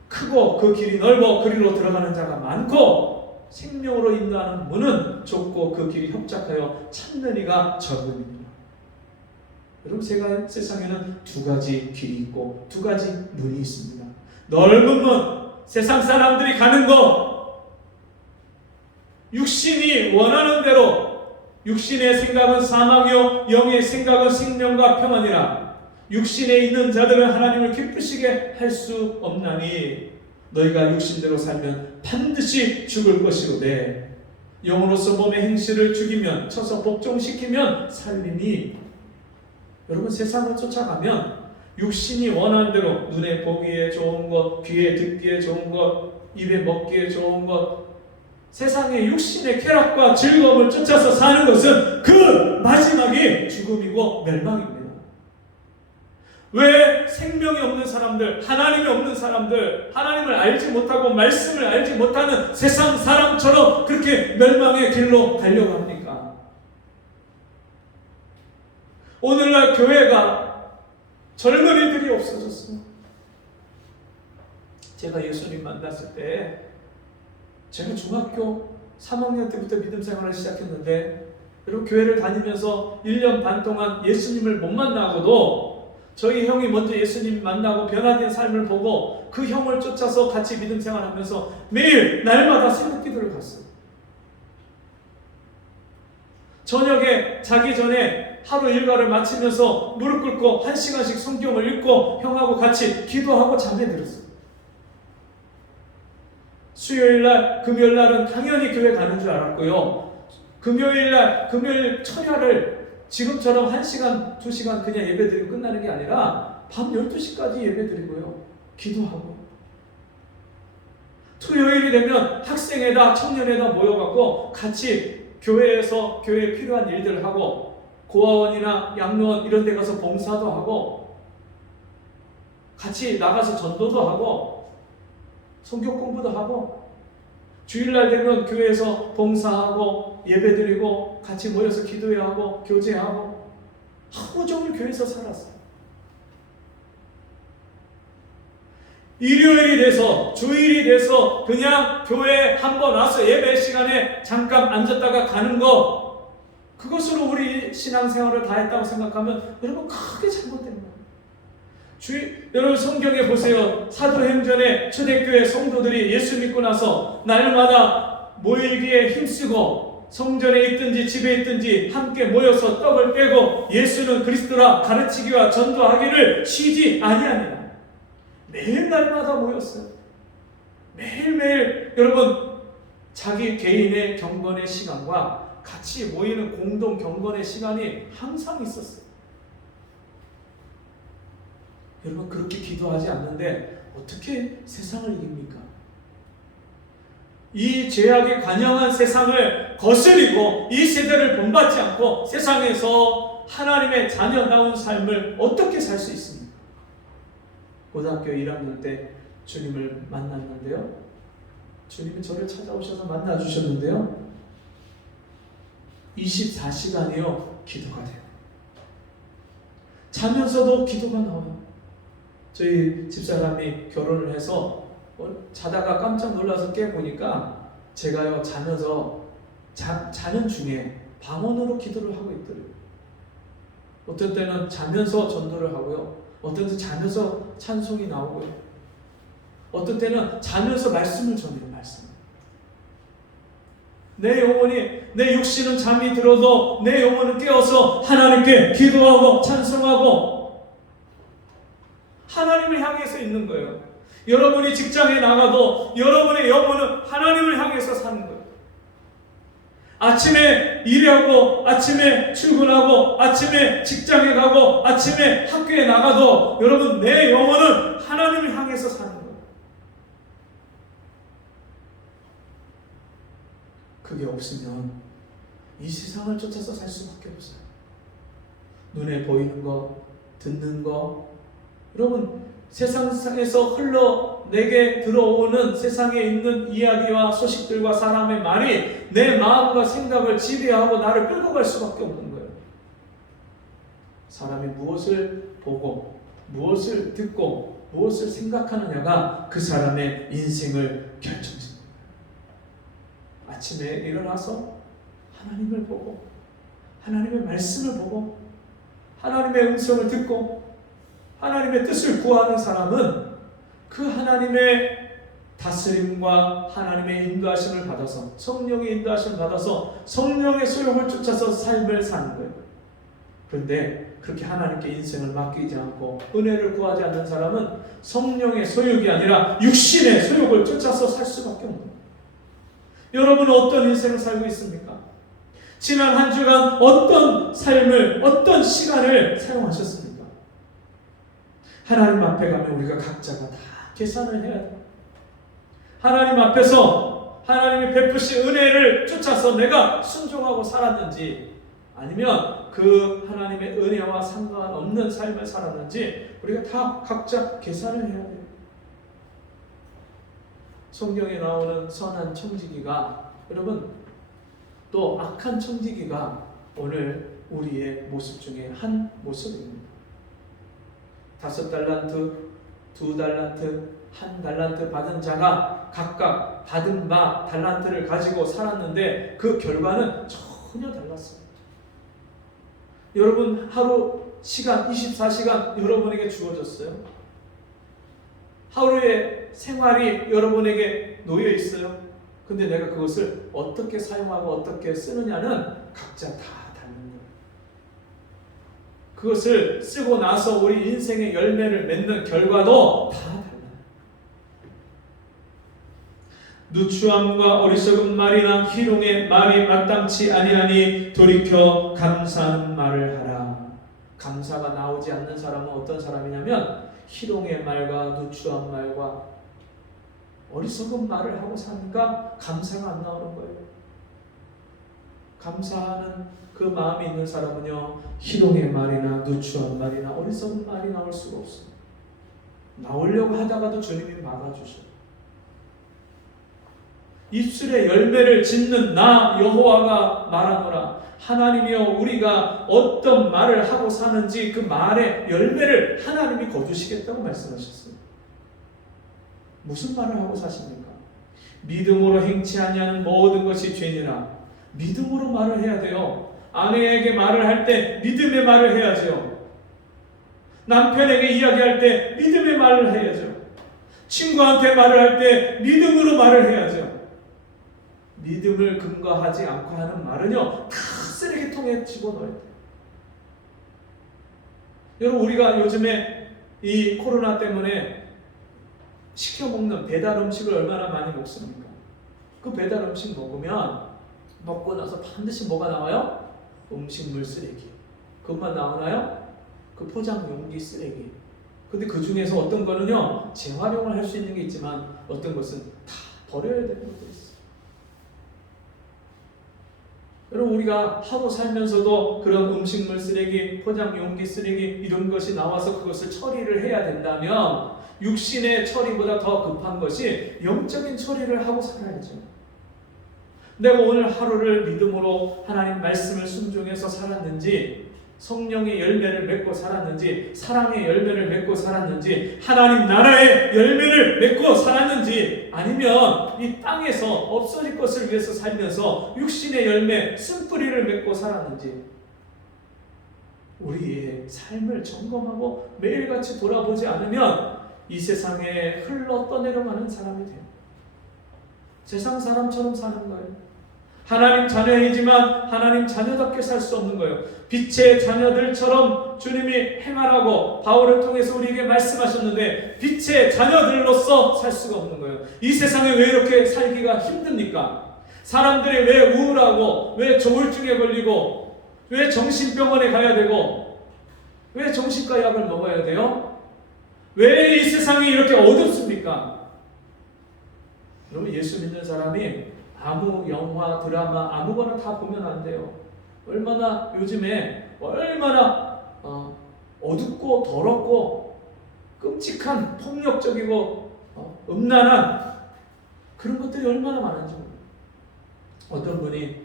크고 그 길이 넓어 그리로 들어가는 자가 많고 생명으로 인도하는 문은 좁고 그 길이 협착하여 찾는 이가 적음입니다. 여러분 세상에는 두 가지 길이 있고 두 가지 문이 있습니다. 넓은 문, 세상 사람들이 가는 거 육신이 원하는 대로 육신의 생각은 사망이요 영의 생각은 생명과 평안이라. 육신에 있는 자들은 하나님을 기쁘시게 할 수 없나니 너희가 육신대로 살면 반드시 죽을 것이로되 영으로서 몸의 행실을 죽이면 쳐서 복종시키면 살리니. 여러분 세상을 쫓아가면 육신이 원하는 대로 눈에 보기에 좋은 것, 귀에 듣기에 좋은 것, 입에 먹기에 좋은 것, 세상의 육신의 쾌락과 즐거움을 쫓아서 사는 것은 그 마지막이 죽음이고 멸망입니다. 왜 생명이 없는 사람들, 하나님이 없는 사람들, 하나님을 알지 못하고 말씀을 알지 못하는 세상 사람처럼 그렇게 멸망의 길로 가려고 합니까? 오늘날 교회가 젊은이들이 없어졌어요. 제가 예수님 만났을 때 제가 중학교 3학년 때부터 믿음 생활을 시작했는데 여러분 교회를 다니면서 1년 반 동안 예수님을 못 만나고도 저희 형이 먼저 예수님 만나고 변화된 삶을 보고 그 형을 쫓아서 같이 믿음 생활하면서 매일 날마다 새벽 기도를 갔어요. 저녁에 자기 전에 하루 일과를 마치면서 무릎 꿇고 1시간씩 성경을 읽고 형하고 같이 기도하고 잠에 들었어요. 수요일날, 금요일날은 당연히 교회 가는 줄 알았고요. 금요일 철야를 지금처럼 1시간, 2시간 그냥 예배드리고 끝나는 게 아니라 밤 12시까지 예배드리고요. 기도하고. 토요일이 되면 학생회다, 청년회다 모여갖고 같이 교회에서 교회에 필요한 일들을 하고 고아원이나 양로원 이런 데 가서 봉사도 하고 같이 나가서 전도도 하고 성경 공부도 하고 주일날 되면 교회에서 봉사하고 예배드리고 같이 모여서 기도회하고 교제하고 하루 종일 교회에서 살았어요. 일요일이 돼서 주일이 돼서 그냥 교회에 한번 와서 예배 시간에 잠깐 앉았다가 가는 거, 그것으로 우리 신앙생활을 다 했다고 생각하면 여러분 크게 잘못된 거예요. 여러분 성경에 보세요. 사도행전에 초대교회 성도들이 예수 믿고 나서 날마다 모이기에 힘쓰고 성전에 있든지 집에 있든지 함께 모여서 떡을 떼고 예수는 그리스도라 가르치기와 전도하기를 쉬지 아니하니라. 매일 날마다 모였어요. 매일매일 여러분 자기 개인의 경건의 시간과 같이 모이는 공동 경건의 시간이 항상 있었어요. 여러분 그렇게 기도하지 않는데 어떻게 세상을 이깁니까? 이 죄악에 관영한 세상을 거스리고 이 세대를 본받지 않고 세상에서 하나님의 자녀다운 삶을 어떻게 살 수 있습니까? 고등학교 1학년 때 주님을 만났는데요. 주님이 저를 찾아오셔서 만나주셨는데요. 24시간이요 기도가 돼요. 자면서도 기도가 나와요. 저희 집사람이 결혼을 해서 자다가 깜짝 놀라서 깨보니까 제가요 자면서 자는 중에 방언으로 기도를 하고 있더래요. 어떤 때는 자면서 전도를 하고요. 어떤 때는 자면서 찬송이 나오고요. 어떤 때는 자면서 말씀을 전해요. 말씀. 내 영혼이, 내 육신은 잠이 들어도 내 영혼은 깨어서 하나님께 기도하고 찬송하고 하나님을 향해서 있는 거예요. 여러분이 직장에 나가도 여러분의 영혼은 하나님을 향해서 사는 거예요. 아침에 일하고 아침에 출근하고 아침에 직장에 가고 아침에 학교에 나가도 여러분 내 영혼은 하나님을 향해서 사는 거예요. 그게 없으면 이 세상을 쫓아서 살 수밖에 없어요. 눈에 보이는 거, 듣는 거, 여러분 세상에서 흘러내게 들어오는 세상에 있는 이야기와 소식들과 사람의 말이 내 마음과 생각을 지배하고 나를 끌고 갈 수밖에 없는 거예요. 사람이 무엇을 보고 무엇을 듣고 무엇을 생각하느냐가 그 사람의 인생을 결정짓는 거예요. 아침에 일어나서 하나님을 보고 하나님의 말씀을 보고 하나님의 음성을 듣고 하나님의 뜻을 구하는 사람은 그 하나님의 다스림과 하나님의 인도하심을 받아서 성령의 인도하심을 받아서 성령의 소욕을 쫓아서 삶을 사는 거예요. 그런데 그렇게 하나님께 인생을 맡기지 않고 은혜를 구하지 않는 사람은 성령의 소욕이 아니라 육신의 소욕을 쫓아서 살 수밖에 없는 거예요. 여러분은 어떤 인생을 살고 있습니까? 지난 한 주간 어떤 삶을, 어떤 시간을 사용하셨습니까? 하나님 앞에 가면 우리가 각자가 다 계산을 해야 돼요. 하나님 앞에서 하나님이 베푸신 은혜를 쫓아서 내가 순종하고 살았는지 아니면 그 하나님의 은혜와 상관없는 삶을 살았는지 우리가 다 각자 계산을 해야 돼요. 성경에 나오는 선한 청지기가 여러분 또 악한 청지기가 오늘 우리의 모습 중에 한 모습입니다. 5달란트, 2달란트, 1달란트 받은 자가 각각 받은 바 달란트를 가지고 살았는데 그 결과는 전혀 달랐어요. 여러분 하루 시간 24시간 여러분에게 주어졌어요. 하루의 생활이 여러분에게 놓여 있어요. 근데 내가 그것을 어떻게 사용하고 어떻게 쓰느냐는 각자 다 그것을 쓰고 나서 우리 인생의 열매를 맺는 결과도 다 달라요. 누추함과 어리석은 말이나 희롱의 말이 마땅치 아니하니 돌이켜 감사하는 말을 하라. 감사가 나오지 않는 사람은 어떤 사람이냐면 희롱의 말과 누추한 말과 어리석은 말을 하고 사니까 감사가 안 나오는 거예요. 감사하는 그 마음이 있는 사람은요 희롱의 말이나 누추한 말이나 어리석은 말이 나올 수가 없어요. 나오려고 하다가도 주님이 막아주셔요. 입술에 열매를 짓는 나 여호와가 말하노라. 하나님이여 우리가 어떤 말을 하고 사는지 그 말의 열매를 하나님이 거두시겠다고 말씀하셨어요. 무슨 말을 하고 사십니까? 믿음으로 행치 아니하는 모든 것이 죄니라. 믿음으로 말을 해야 돼요. 아내에게 말을 할 때 믿음의 말을 해야죠. 남편에게 이야기할 때 믿음의 말을 해야죠. 친구한테 말을 할 때 믿음으로 말을 해야죠. 믿음을 근거하지 않고 하는 말은요, 다 쓰레기통에 집어넣어야 돼요. 여러분, 우리가 요즘에 이 코로나 때문에 시켜 먹는 배달 음식을 얼마나 많이 먹습니까? 그 배달 음식 먹고 나서 반드시 뭐가 나와요? 음식물 쓰레기. 그것만 나오나요? 그 포장 용기 쓰레기. 근데 그 중에서 어떤 거는요, 재활용을 할 수 있는 게 있지만 어떤 것은 다 버려야 되는 것도 있어요. 여러분, 우리가 하루 살면서도 그런 음식물 쓰레기, 포장 용기 쓰레기 이런 것이 나와서 그것을 처리를 해야 된다면 육신의 처리보다 더 급한 것이 영적인 처리를 하고 살아야죠. 내가 오늘 하루를 믿음으로 하나님 말씀을 순종해서 살았는지, 성령의 열매를 맺고 살았는지, 사랑의 열매를 맺고 살았는지, 하나님 나라의 열매를 맺고 살았는지, 아니면 이 땅에서 없어질 것을 위해서 살면서 육신의 열매, 쓴뿌리를 맺고 살았는지, 우리의 삶을 점검하고 매일같이 돌아보지 않으면 이 세상에 흘러 떠내려가는 사람이 돼요. 세상 사람처럼 사는 거예요. 하나님 자녀이지만 하나님 자녀답게 살 수 없는 거예요. 빛의 자녀들처럼 주님이 행하라고 바울을 통해서 우리에게 말씀하셨는데 빛의 자녀들로서 살 수가 없는 거예요. 이 세상에 왜 이렇게 살기가 힘듭니까? 사람들이 왜 우울하고, 왜 조울증에 걸리고, 왜 정신병원에 가야 되고, 왜 정신과 약을 먹어야 돼요? 왜 이 세상이 이렇게 어둡습니까? 여러분, 예수 믿는 사람이 아무 영화, 드라마 아무거나 다 보면 안 돼요. 얼마나 요즘에 얼마나 어둡고 더럽고 끔찍한 폭력적이고 음란한 그런 것들이 얼마나 많은지 모르겠어요. 어떤 분이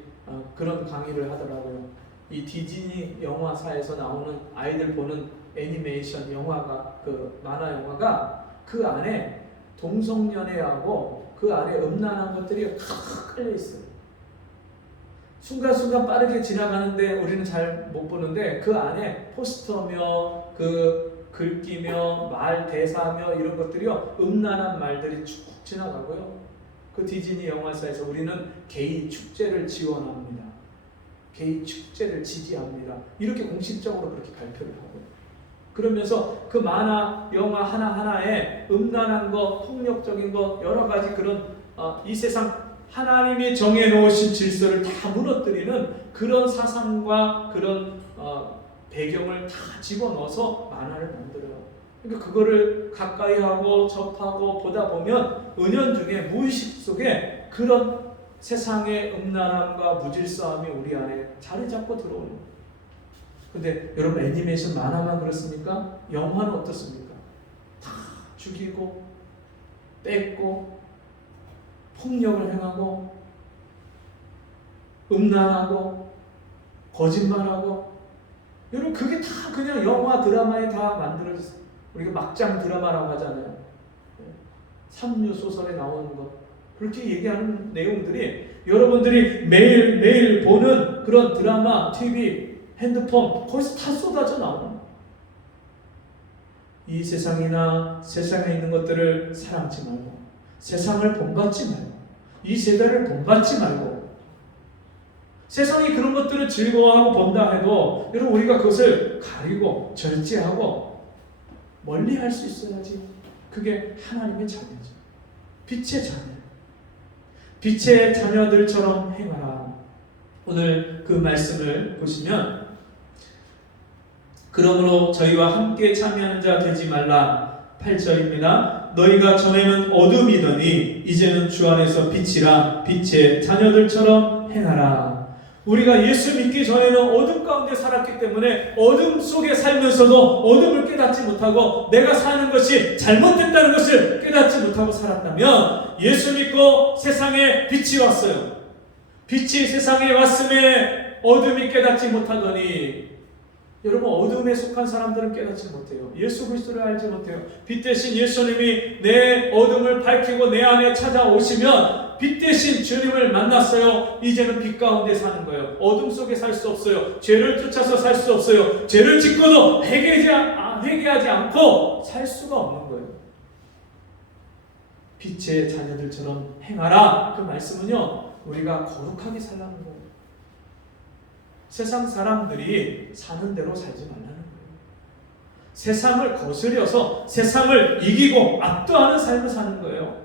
그런 강의를 하더라고요. 이 디즈니 영화사에서 나오는 아이들 보는 애니메이션 영화가, 그 만화 영화가 그 안에 동성연애하고 그 안에 음란한 것들이 탁 깔려 있어요. 순간순간 빠르게 지나가는데 우리는 잘 못 보는데 그 안에 포스터며 그 글귀며 말 대사며 이런 것들이요, 음란한 말들이 쭉 지나가고요. 그 디즈니 영화사에서 우리는 게이 축제를 지원합니다. 게이 축제를 지지합니다. 이렇게 공식적으로 그렇게 발표를 하고요. 그러면서 그 만화, 영화 하나하나에 음란한 것, 폭력적인 것, 여러 가지 그런 이 세상 하나님이 정해놓으신 질서를 다 무너뜨리는 그런 사상과 그런 배경을 다 집어넣어서 만화를 만들어요. 그러니까 그거를 가까이 하고 접하고 보다 보면 은연중에 무의식 속에 그런 세상의 음란함과 무질서함이 우리 안에 자리 잡고 들어오는 거예요. 근데 여러분, 애니메이션 만화만 그렇습니까? 영화는 어떻습니까? 다 죽이고 뺏고 폭력을 행하고 음란하고 거짓말하고, 여러분 그게 다 그냥 영화 드라마에 다 만들어졌어요. 우리가 막장 드라마라고 하잖아요. 삼류 소설에 나오는 것, 그렇게 얘기하는 내용들이 여러분들이 매일 보는 그런 드라마, TV, 핸드폰, 거기서 다 쏟아져 나오는 거예요. 이 세상이나 세상에 있는 것들을 사랑하지 말고, 세상을 본받지 말고, 이 세대를 본받지 말고, 세상이 그런 것들을 즐거워하고 본다 해도 여러분 우리가 그것을 가리고 절제하고 멀리 할 수 있어야지. 그게 하나님의 자녀죠. 빛의 자녀. 빛의 자녀들처럼 행하라. 오늘 그 말씀을 보시면, 그러므로 저희와 함께 참여하는 자 되지 말라. 8절입니다. 너희가 전에는 어둠이더니 이제는 주 안에서 빛이라. 빛의 자녀들처럼 행하라. 우리가 예수 믿기 전에는 어둠 가운데 살았기 때문에 어둠 속에 살면서도 어둠을 깨닫지 못하고 내가 사는 것이 잘못됐다는 것을 깨닫지 못하고 살았다면, 예수 믿고 세상에 빛이 왔어요. 빛이 세상에 왔음에 어둠이 깨닫지 못하더니 여러분, 어둠에 속한 사람들은 깨닫지 못해요. 예수 그리스도를 알지 못해요. 빛 대신 예수님이 내 어둠을 밝히고 내 안에 찾아오시면 빛 대신 주님을 만났어요. 이제는 빛 가운데 사는 거예요. 어둠 속에 살 수 없어요. 죄를 쫓아서 살 수 없어요. 죄를 짓고도 회개하지 않고 살 수가 없는 거예요. 빛의 자녀들처럼 행하라. 그 말씀은요, 우리가 거룩하게 살라는 거예요. 세상 사람들이 사는 대로 살지 말라는 거예요. 세상을 거스려서 세상을 이기고 압도하는 삶을 사는 거예요.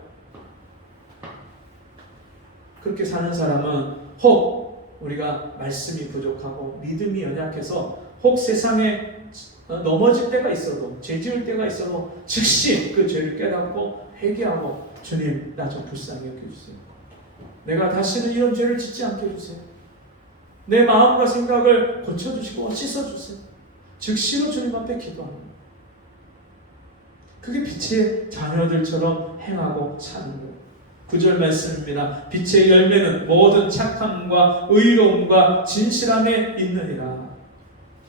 그렇게 사는 사람은 혹 우리가 말씀이 부족하고 믿음이 연약해서 혹 세상에 넘어질 때가 있어도, 죄 지을 때가 있어도 즉시 그 죄를 깨닫고 회개하고, 주님, 나 좀 불쌍히 여겨주세요. 내가 다시는 이런 죄를 짓지 않게 해주세요. 내 마음과 생각을 고쳐주시고 씻어주세요. 즉시로 주님 앞에 기도합니다. 그게 빛의 자녀들처럼 행하고 사는 거예요. 9절 말씀입니다. 빛의 열매는 모든 착함과 의로움과 진실함에 있느니라.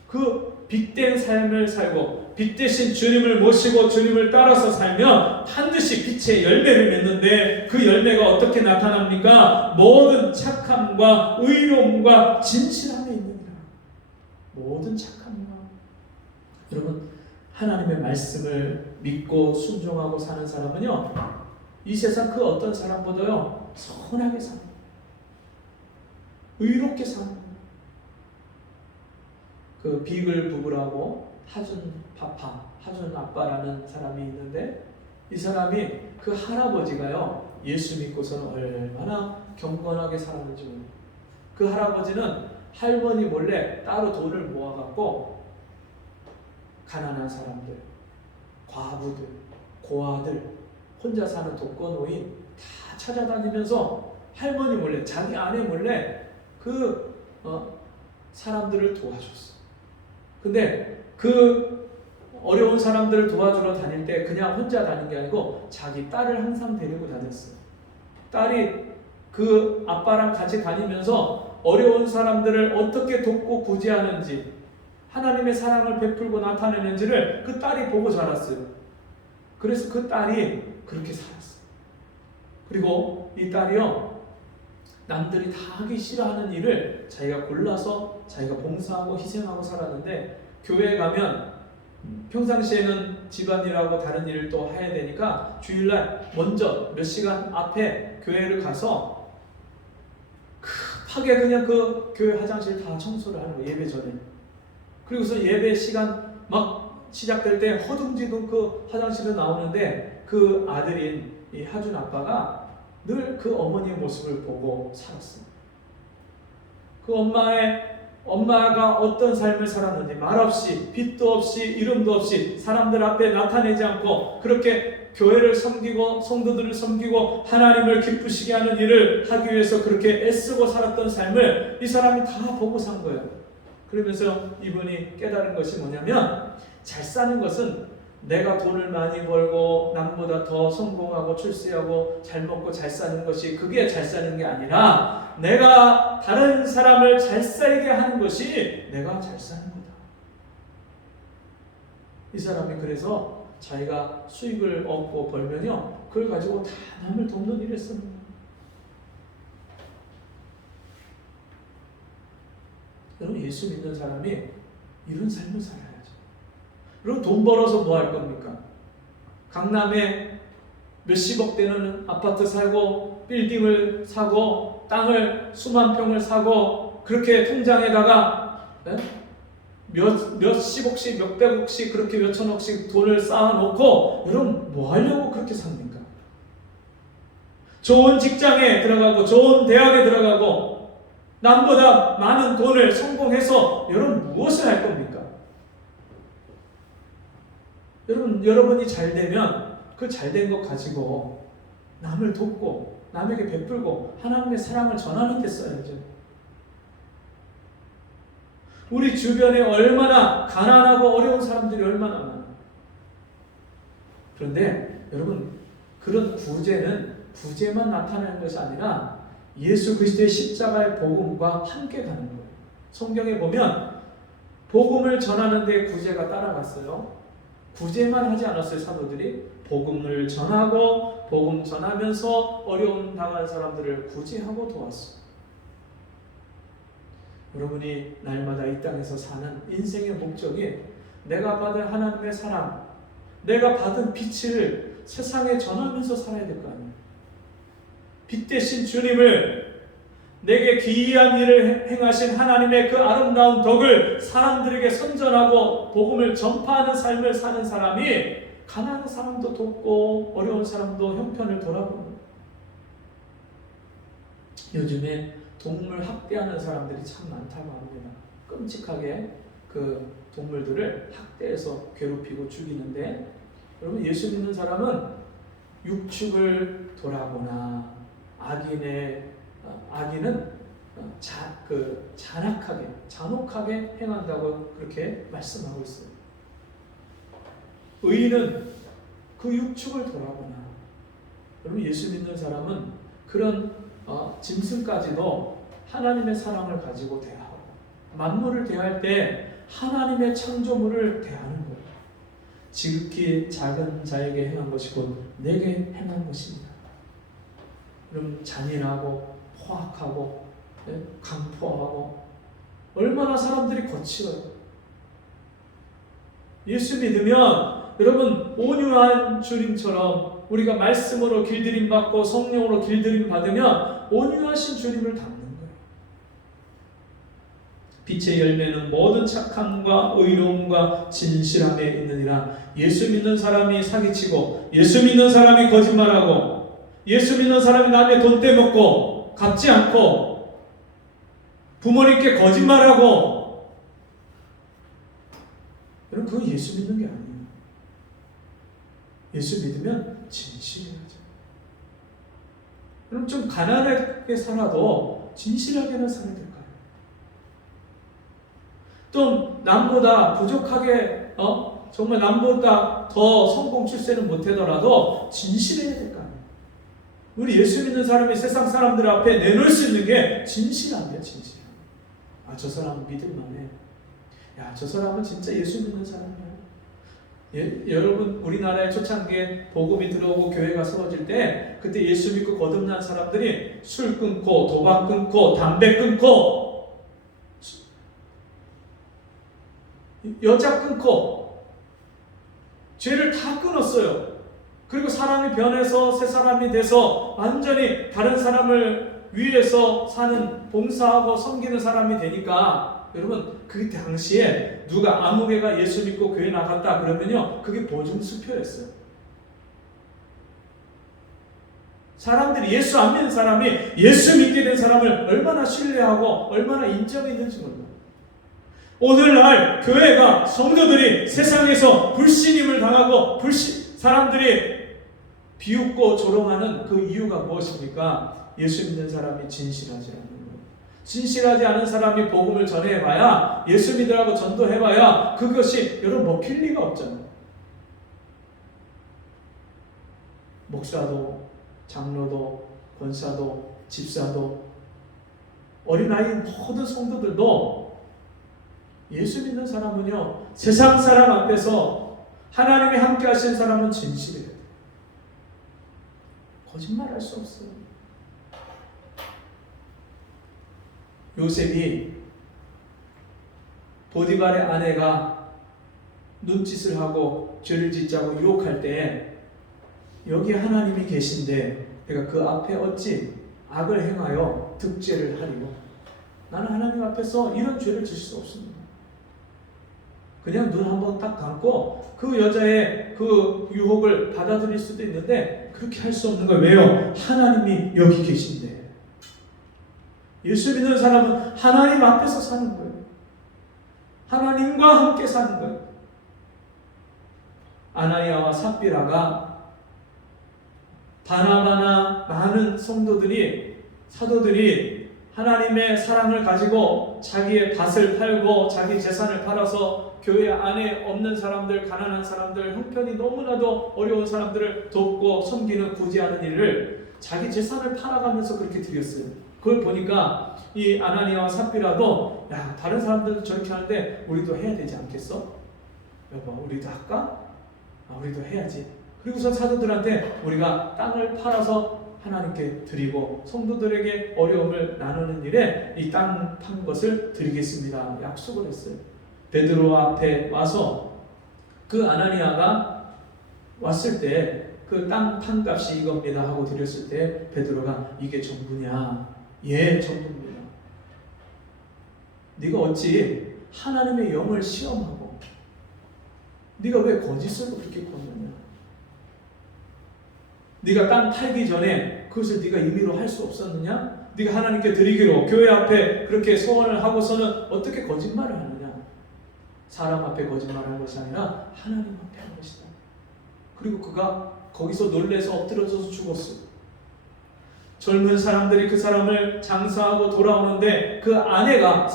그 빛된 삶을 살고 빛 대신 주님을 모시고 주님을 따라서 살면 반드시 빛의 열매를 맺는데, 그 열매가 어떻게 나타납니까? 모든 착함과 의로움과 진실함에 있느니라. 모든 착함과, 여러분, 하나님의 말씀을 믿고 순종하고 사는 사람은요, 이 세상 그 어떤 사람보다요 선하게 삽니다. 의롭게 삽니다. 그 비글 부부라고 하준 아빠라는 사람이 있는데, 이 사람이, 그 할아버지가요 예수 믿고서는 얼마나 경건하게 살았는지 모릅니다. 그 할아버지는 할머니 몰래 따로 돈을 모아갖고 가난한 사람들, 과부들, 고아들, 혼자 사는 독거노인 다 찾아다니면서 할머니 몰래, 자기 아내 몰래 그 사람들을 도와줬어. 근데 그 어려운 사람들을 도와주러 다닐 때 그냥 혼자 다닌 게 아니고 자기 딸을 항상 데리고 다녔어요. 딸이 그 아빠랑 같이 다니면서 어려운 사람들을 어떻게 돕고 구제하는지, 하나님의 사랑을 베풀고 나타내는지를 그 딸이 보고 자랐어요. 그래서 그 딸이 그렇게 살았어요. 그리고 이 딸이요, 남들이 다 하기 싫어하는 일을 자기가 골라서 자기가 봉사하고 희생하고 살았는데, 교회에 가면 평상시에는 집안일하고 다른 일을 또 해야 되니까 주일날 먼저 몇 시간 앞에 교회를 가서 급하게 그냥 그 교회 화장실 다 청소를 하는 거예요, 예배 전에. 그리고서 예배 시간 막 시작될 때 허둥지둥 그 화장실에 나오는데, 그 아들인 이 하준 아빠가 늘 그 어머니의 모습을 보고 살았어요. 그 엄마가 어떤 삶을 살았는지 말없이, 빛도 없이 이름도 없이 사람들 앞에 나타내지 않고 그렇게 교회를 섬기고 성도들을 섬기고 하나님을 기쁘시게 하는 일을 하기 위해서 그렇게 애쓰고 살았던 삶을 이 사람이 다 보고 산 거예요. 그러면서 이분이 깨달은 것이 뭐냐면, 잘 사는 것은 내가 돈을 많이 벌고 남보다 더 성공하고 출세하고 잘 먹고 잘 사는 것이, 그게 잘 사는 게 아니라 내가 다른 사람을 잘 살게 하는 것이 내가 잘 사는 거다. 이 사람이 그래서 자기가 수익을 얻고 벌면요, 그걸 가지고 다 남을 돕는 일을 쓰는 거예요. 여러분, 예수 믿는 사람이 이런 삶을 살아야죠. 그럼 돈 벌어서 뭐 할 겁니까? 강남에 몇십억 되는 아파트 사고, 빌딩을 사고, 땅을 수만 평을 사고, 그렇게 통장에다가 몇십억씩, 몇백억씩, 그렇게 몇천억씩 돈을 쌓아놓고, 여러분 뭐 하려고 그렇게 삽니까? 좋은 직장에 들어가고 좋은 대학에 들어가고 남보다 많은 돈을 성공해서 여러분 무엇을 할 겁니까? 여러분이 잘 되면 그 잘 된 것 가지고 남을 돕고 남에게 베풀고 하나님의 사랑을 전하는 데 써야죠. 우리 주변에 얼마나 가난하고 어려운 사람들이 얼마나 많아요. 그런데 여러분, 그런 구제는 구제만 나타나는 것이 아니라 예수 그리스도의 십자가의 복음과 함께 가는 거예요. 성경에 보면 복음을 전하는데 구제가 따라갔어요. 구제만 하지 않았어요. 사도들이 복음을 전하고 복음 전하면서 어려움 당한 사람들을 구제하고 도왔어요. 여러분이 날마다 이 땅에서 사는 인생의 목적이 내가 받은 하나님의 사랑, 내가 받은 빛을 세상에 전하면서 살아야 될 거 아니에요. 빛 대신 주님을, 내게 기이한 일을 행하신 하나님의 그 아름다운 덕을 사람들에게 선전하고 복음을 전파하는 삶을 사는 사람이 가난한 사람도 돕고 어려운 사람도 형편을 돌아보는 거예요. 요즘에 동물 학대하는 사람들이 참 많다고 합니다. 끔찍하게 그 동물들을 학대해서 괴롭히고 죽이는데, 여러분 예수 믿는 사람은 육축을 돌아보나 악인은 잔혹하게 행한다고 그렇게 말씀하고 있어요. 의인은 그 육축을 돌아보나. 여러분 예수 믿는 사람은 그런 짐승까지도 하나님의 사랑을 가지고 대하고 만물을 대할 때 하나님의 창조물을 대하는 거예요. 지극히 작은 자에게 행한 것이 곧 내게 행한 것입니다. 그럼 잔인하고 포악하고 강포하고 얼마나 사람들이 거칠어요. 예수 믿으면 여러분 온유한 주님처럼 우리가 말씀으로 길들임 받고 성령으로 길들임 받으면 온유하신 주님을 닮는 거예요. 빛의 열매는 모든 착함과 의로움과 진실함에 있느니라. 예수 믿는 사람이 사기치고 예수 믿는 사람이 거짓말하고 예수 믿는 사람이 남의 돈 떼먹고 갚지 않고 부모님께 거짓말하고, 여러분 그건 예수 믿는 게 아니에요. 예수 믿으면 진실해야죠. 그럼 좀 가난하게 살아도 진실하게는 살아야 될까요? 또 남보다 부족하게 정말 남보다 더 성공 출세는 못하더라도 진실해야 될 거 아니에요. 우리 예수 믿는 사람이 세상 사람들 앞에 내놓을 수 있는 게 진실함이에요. 진실. 저 사람은 믿을만해. 저 사람은 진짜 예수 믿는 사람이야. 여러분 우리나라의 초창기에 복음이 들어오고 교회가 세워질 때 그때 예수 믿고 거듭난 사람들이 술 끊고 도박 끊고 담배 끊고 여자 끊고 죄를 다 끊었어요. 그리고 사람이 변해서 새 사람이 돼서 완전히 다른 사람을 위해서 사는 봉사하고 섬기는 사람이 되니까, 여러분 그 당시에 누가 아무개가 예수 믿고 교회 나갔다 그러면요 그게 보증수표였어요. 사람들이 예수 안 믿는 사람이 예수 믿게 된 사람을 얼마나 신뢰하고 얼마나 인정했는지 몰라요. 오늘날 교회가 성도들이 세상에서 불신임을 당하고 사람들이 비웃고 조롱하는 그 이유가 무엇입니까? 예수 믿는 사람이 진실하지 않는 거예요. 진실하지 않은 사람이 복음을 전해봐야, 예수 믿으라고 전도해봐야 그것이 여러분 먹힐 리가 없잖아요. 목사도 장로도 권사도 집사도 어린아이 모든 성도들도 예수 믿는 사람은요 세상 사람 앞에서 하나님이 함께 하신 사람은 진실해요. 거짓말할 수 없어요. 요셉이 보디발의 아내가 눈짓을 하고 죄를 짓자고 유혹할 때 여기 하나님이 계신데 내가 그 앞에 어찌 악을 행하여 득죄를 하리요. 나는 하나님 앞에서 이런 죄를 지을 수 없습니다. 그냥 눈 한번 딱 감고 그 여자의 그 유혹을 받아들일 수도 있는데 그렇게 할 수 없는 거예요. 왜요? 하나님이 여기 계신데. 예수 믿는 사람은 하나님 앞에서 사는 거예요. 하나님과 함께 사는 거예요. 아나니아와 삽비라가 바나바나 많은 성도들이, 사도들이 하나님의 사랑을 가지고 자기의 밭을 팔고 자기 재산을 팔아서 교회 안에 없는 사람들, 가난한 사람들, 형편이 너무나도 어려운 사람들을 돕고 섬기는 구제하는 일을 자기 재산을 팔아가면서 그렇게 드렸어요. 그걸 보니까 이 아나니아와 삽비라도 야, 다른 사람들도 저렇게 하는데 우리도 해야 되지 않겠어? 여보, 우리도 할까? 우리도 해야지. 그리고서 사도들한테 우리가 땅을 팔아서 하나님께 드리고 성도들에게 어려움을 나누는 일에 이 땅 판 것을 드리겠습니다. 약속을 했어요. 베드로 앞에 와서 그 아나니아가 왔을 때 그 땅 판 값이 이겁니다 하고 드렸을 때 베드로가 이게 전부냐? 예, 전부입니다. 네가 어찌 하나님의 영을 시험하고 네가 왜 거짓을 그렇게 권하냐? 네가 땅 팔기 전에 그것을 네가 임의로 할 수 없었느냐? 네가 하나님께 드리기로 교회 앞에 그렇게 소원을 하고서는 어떻게 거짓말을 하느냐? 사람 앞에 거짓말하는 것이 아니라 하나님 앞에 하는 것이다. 그리고 그가 거기서 놀래서 엎드려져서 죽었어. 젊은 사람들이 그 사람을 장사하고 돌아오는데 그 아내가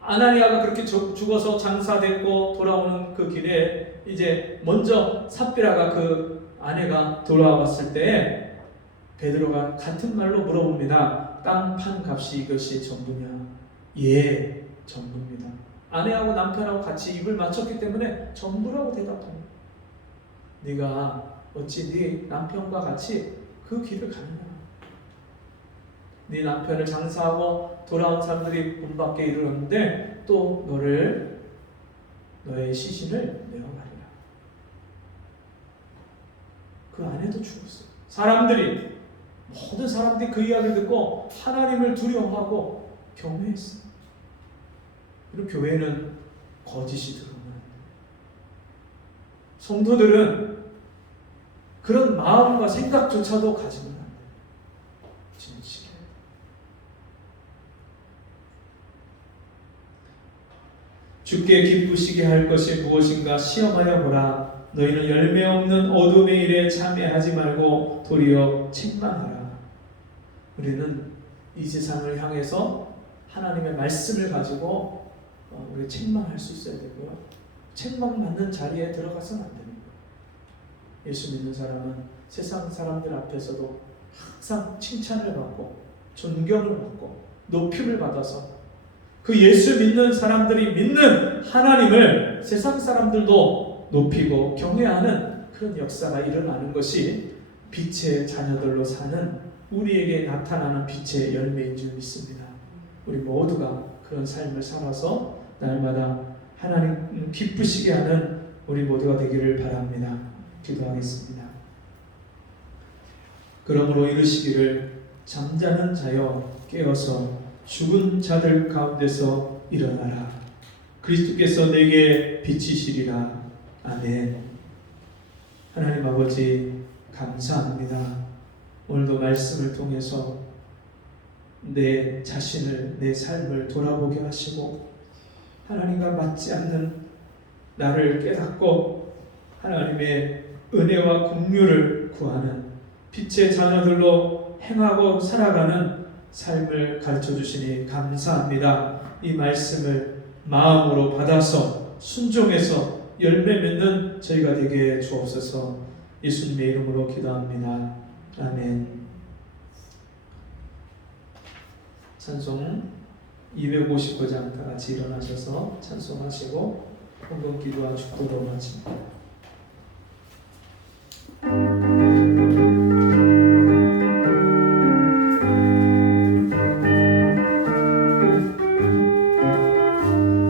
아나니아가 그렇게 죽어서 장사됐고 돌아오는 그 길에 이제 먼저 삽비라가 그 아내가 돌아왔을 때 베드로가 같은 말로 물어봅니다. 땅 판 값이 이것이 전부냐? 예, 전부입니다. 아내하고 남편하고 같이 입을 맞췄기 때문에 전부라고 대답합니다. 네가 어찌 네 남편과 같이 그 길을 가느냐? 네 남편을 장사하고 돌아온 사람들이 문 밖에 이르렀는데 또 너의 시신을 내어가리라. 그 아내도 죽었어요. 모든 사람들이 그 이야기를 듣고 하나님을 두려워하고 경외했어요. 그리고 교회는 거짓이 들어오면 안 돼요. 성도들은 그런 마음과 생각조차도 가지면 안 돼요. 진실해. 주께 기쁘시게 할 것이 무엇인가 시험하여 보라. 너희는 열매 없는 어둠의 일에 참여하지 말고 도리어 책망하라. 우리는 이 세상을 향해서 하나님의 말씀을 가지고 우리 책망할 수 있어야 되고요. 책망받는 자리에 들어가서는 안 됩니다. 예수 믿는 사람은 세상 사람들 앞에서도 항상 칭찬을 받고 존경을 받고 높임을 받아서 그 예수 믿는 사람들이 믿는 하나님을 세상 사람들도 높이고 경외하는 그런 역사가 일어나는 것이 빛의 자녀들로 사는 우리에게 나타나는 빛의 열매인 줄 믿습니다. 우리 모두가 그런 삶을 살아서 날마다 하나님 기쁘시게 하는 우리 모두가 되기를 바랍니다. 기도하겠습니다. 그러므로 이르시기를 잠자는 자여 깨어서 죽은 자들 가운데서 일어나라. 그리스도께서 내게 비치시리라. 아멘. 하나님 아버지 감사합니다. 오늘도 말씀을 통해서 내 자신을, 내 삶을 돌아보게 하시고 하나님과 맞지 않는 나를 깨닫고 하나님의 은혜와 긍휼을 구하는 빛의 자녀들로 행하고 살아가는 삶을 가르쳐 주시니 감사합니다. 이 말씀을 마음으로 받아서 순종해서 열매 맺는 저희가 되게 주옵소서. 예수님의 이름으로 기도합니다. 아멘. 찬송 259장 다 같이 일어나셔서 찬송하시고 헌금 기도와 축도로 마칩니다.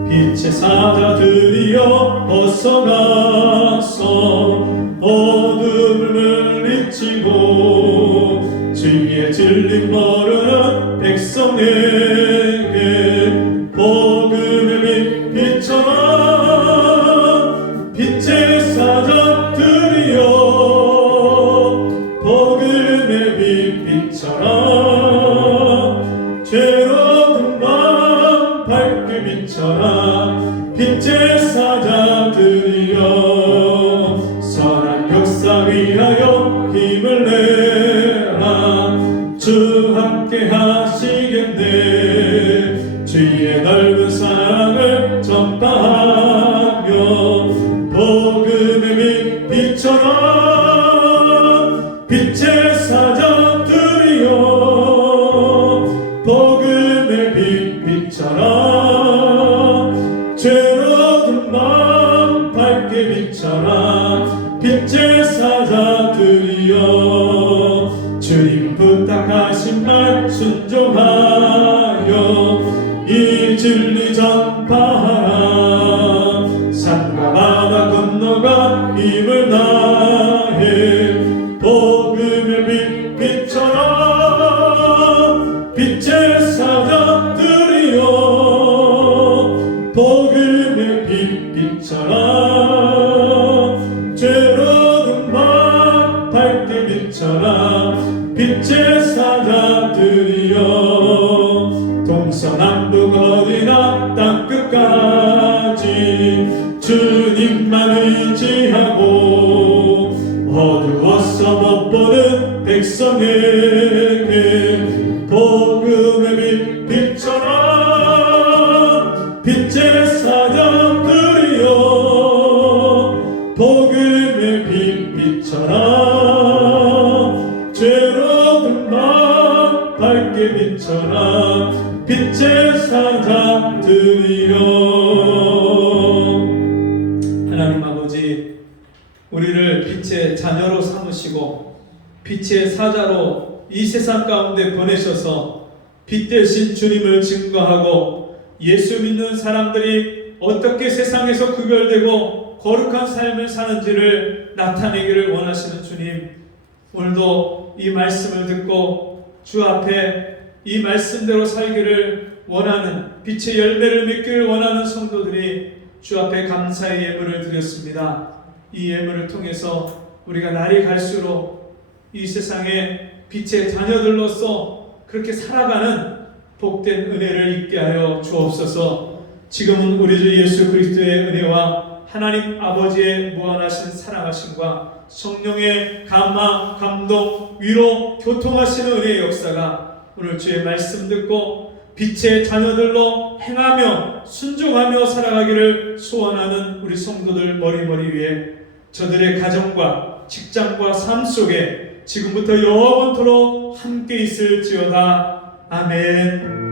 빛의 사자들이여 어서 나서 어둠을 물리치고 주의 진리 모르는 백성에게 복음의 빛 비춰라. 빛의 사자들이여 복음의 빛 비춰라. 죄로운 밤 밝게 비춰라. 빛의 사자들이여 선한 역사 위하여 힘을 내라. 주 함께 하시겠네. 주의 넓은 사랑을 전파하며 복음의 빛 비춰라. 빛의 사자들이여 빛처럼 빛의 사자들이여 복음의 빛처럼 죄로운 밤 밝게 비춰라 빛의 사자들이여 동서남북 어디나 땅끝까지 주님만 의지하고 어두워서 못 보는 백성에게 복음의 빛처럼 빛의 사자들이여 복음의 빛처럼 죄로운 마음 밝게 비춰라 빛의 사자들이여. 하나님 아버지, 우리를 빛의 자녀로 삼으시고 빛의 사자로 이 세상 가운데 보내셔서 빛 대신 주님을 증거하고 예수 믿는 사람들이 어떻게 세상에서 구별되고 거룩한 삶을 사는지를 나타내기를 원하시는 주님, 오늘도 이 말씀을 듣고 주 앞에 이 말씀대로 살기를 원하는 빛의 열매를 맺기를 원하는 성도들이 주 앞에 감사의 예물을 드렸습니다. 이 예물을 통해서 우리가 날이 갈수록 이 세상에 빛의 자녀들로서 그렇게 살아가는 복된 은혜를 입게 하여 주옵소서. 지금은 우리 주 예수 그리스도의 은혜와 하나님 아버지의 무한하신 사랑하심과 성령의 감화, 감동, 위로, 교통하시는 은혜의 역사가 오늘 주의 말씀 듣고 빛의 자녀들로 행하며 순종하며 살아가기를 소원하는 우리 성도들 머리머리 위에 저들의 가정과 직장과 삶 속에 지금부터 영원토록 함께 있을지어다. 아멘.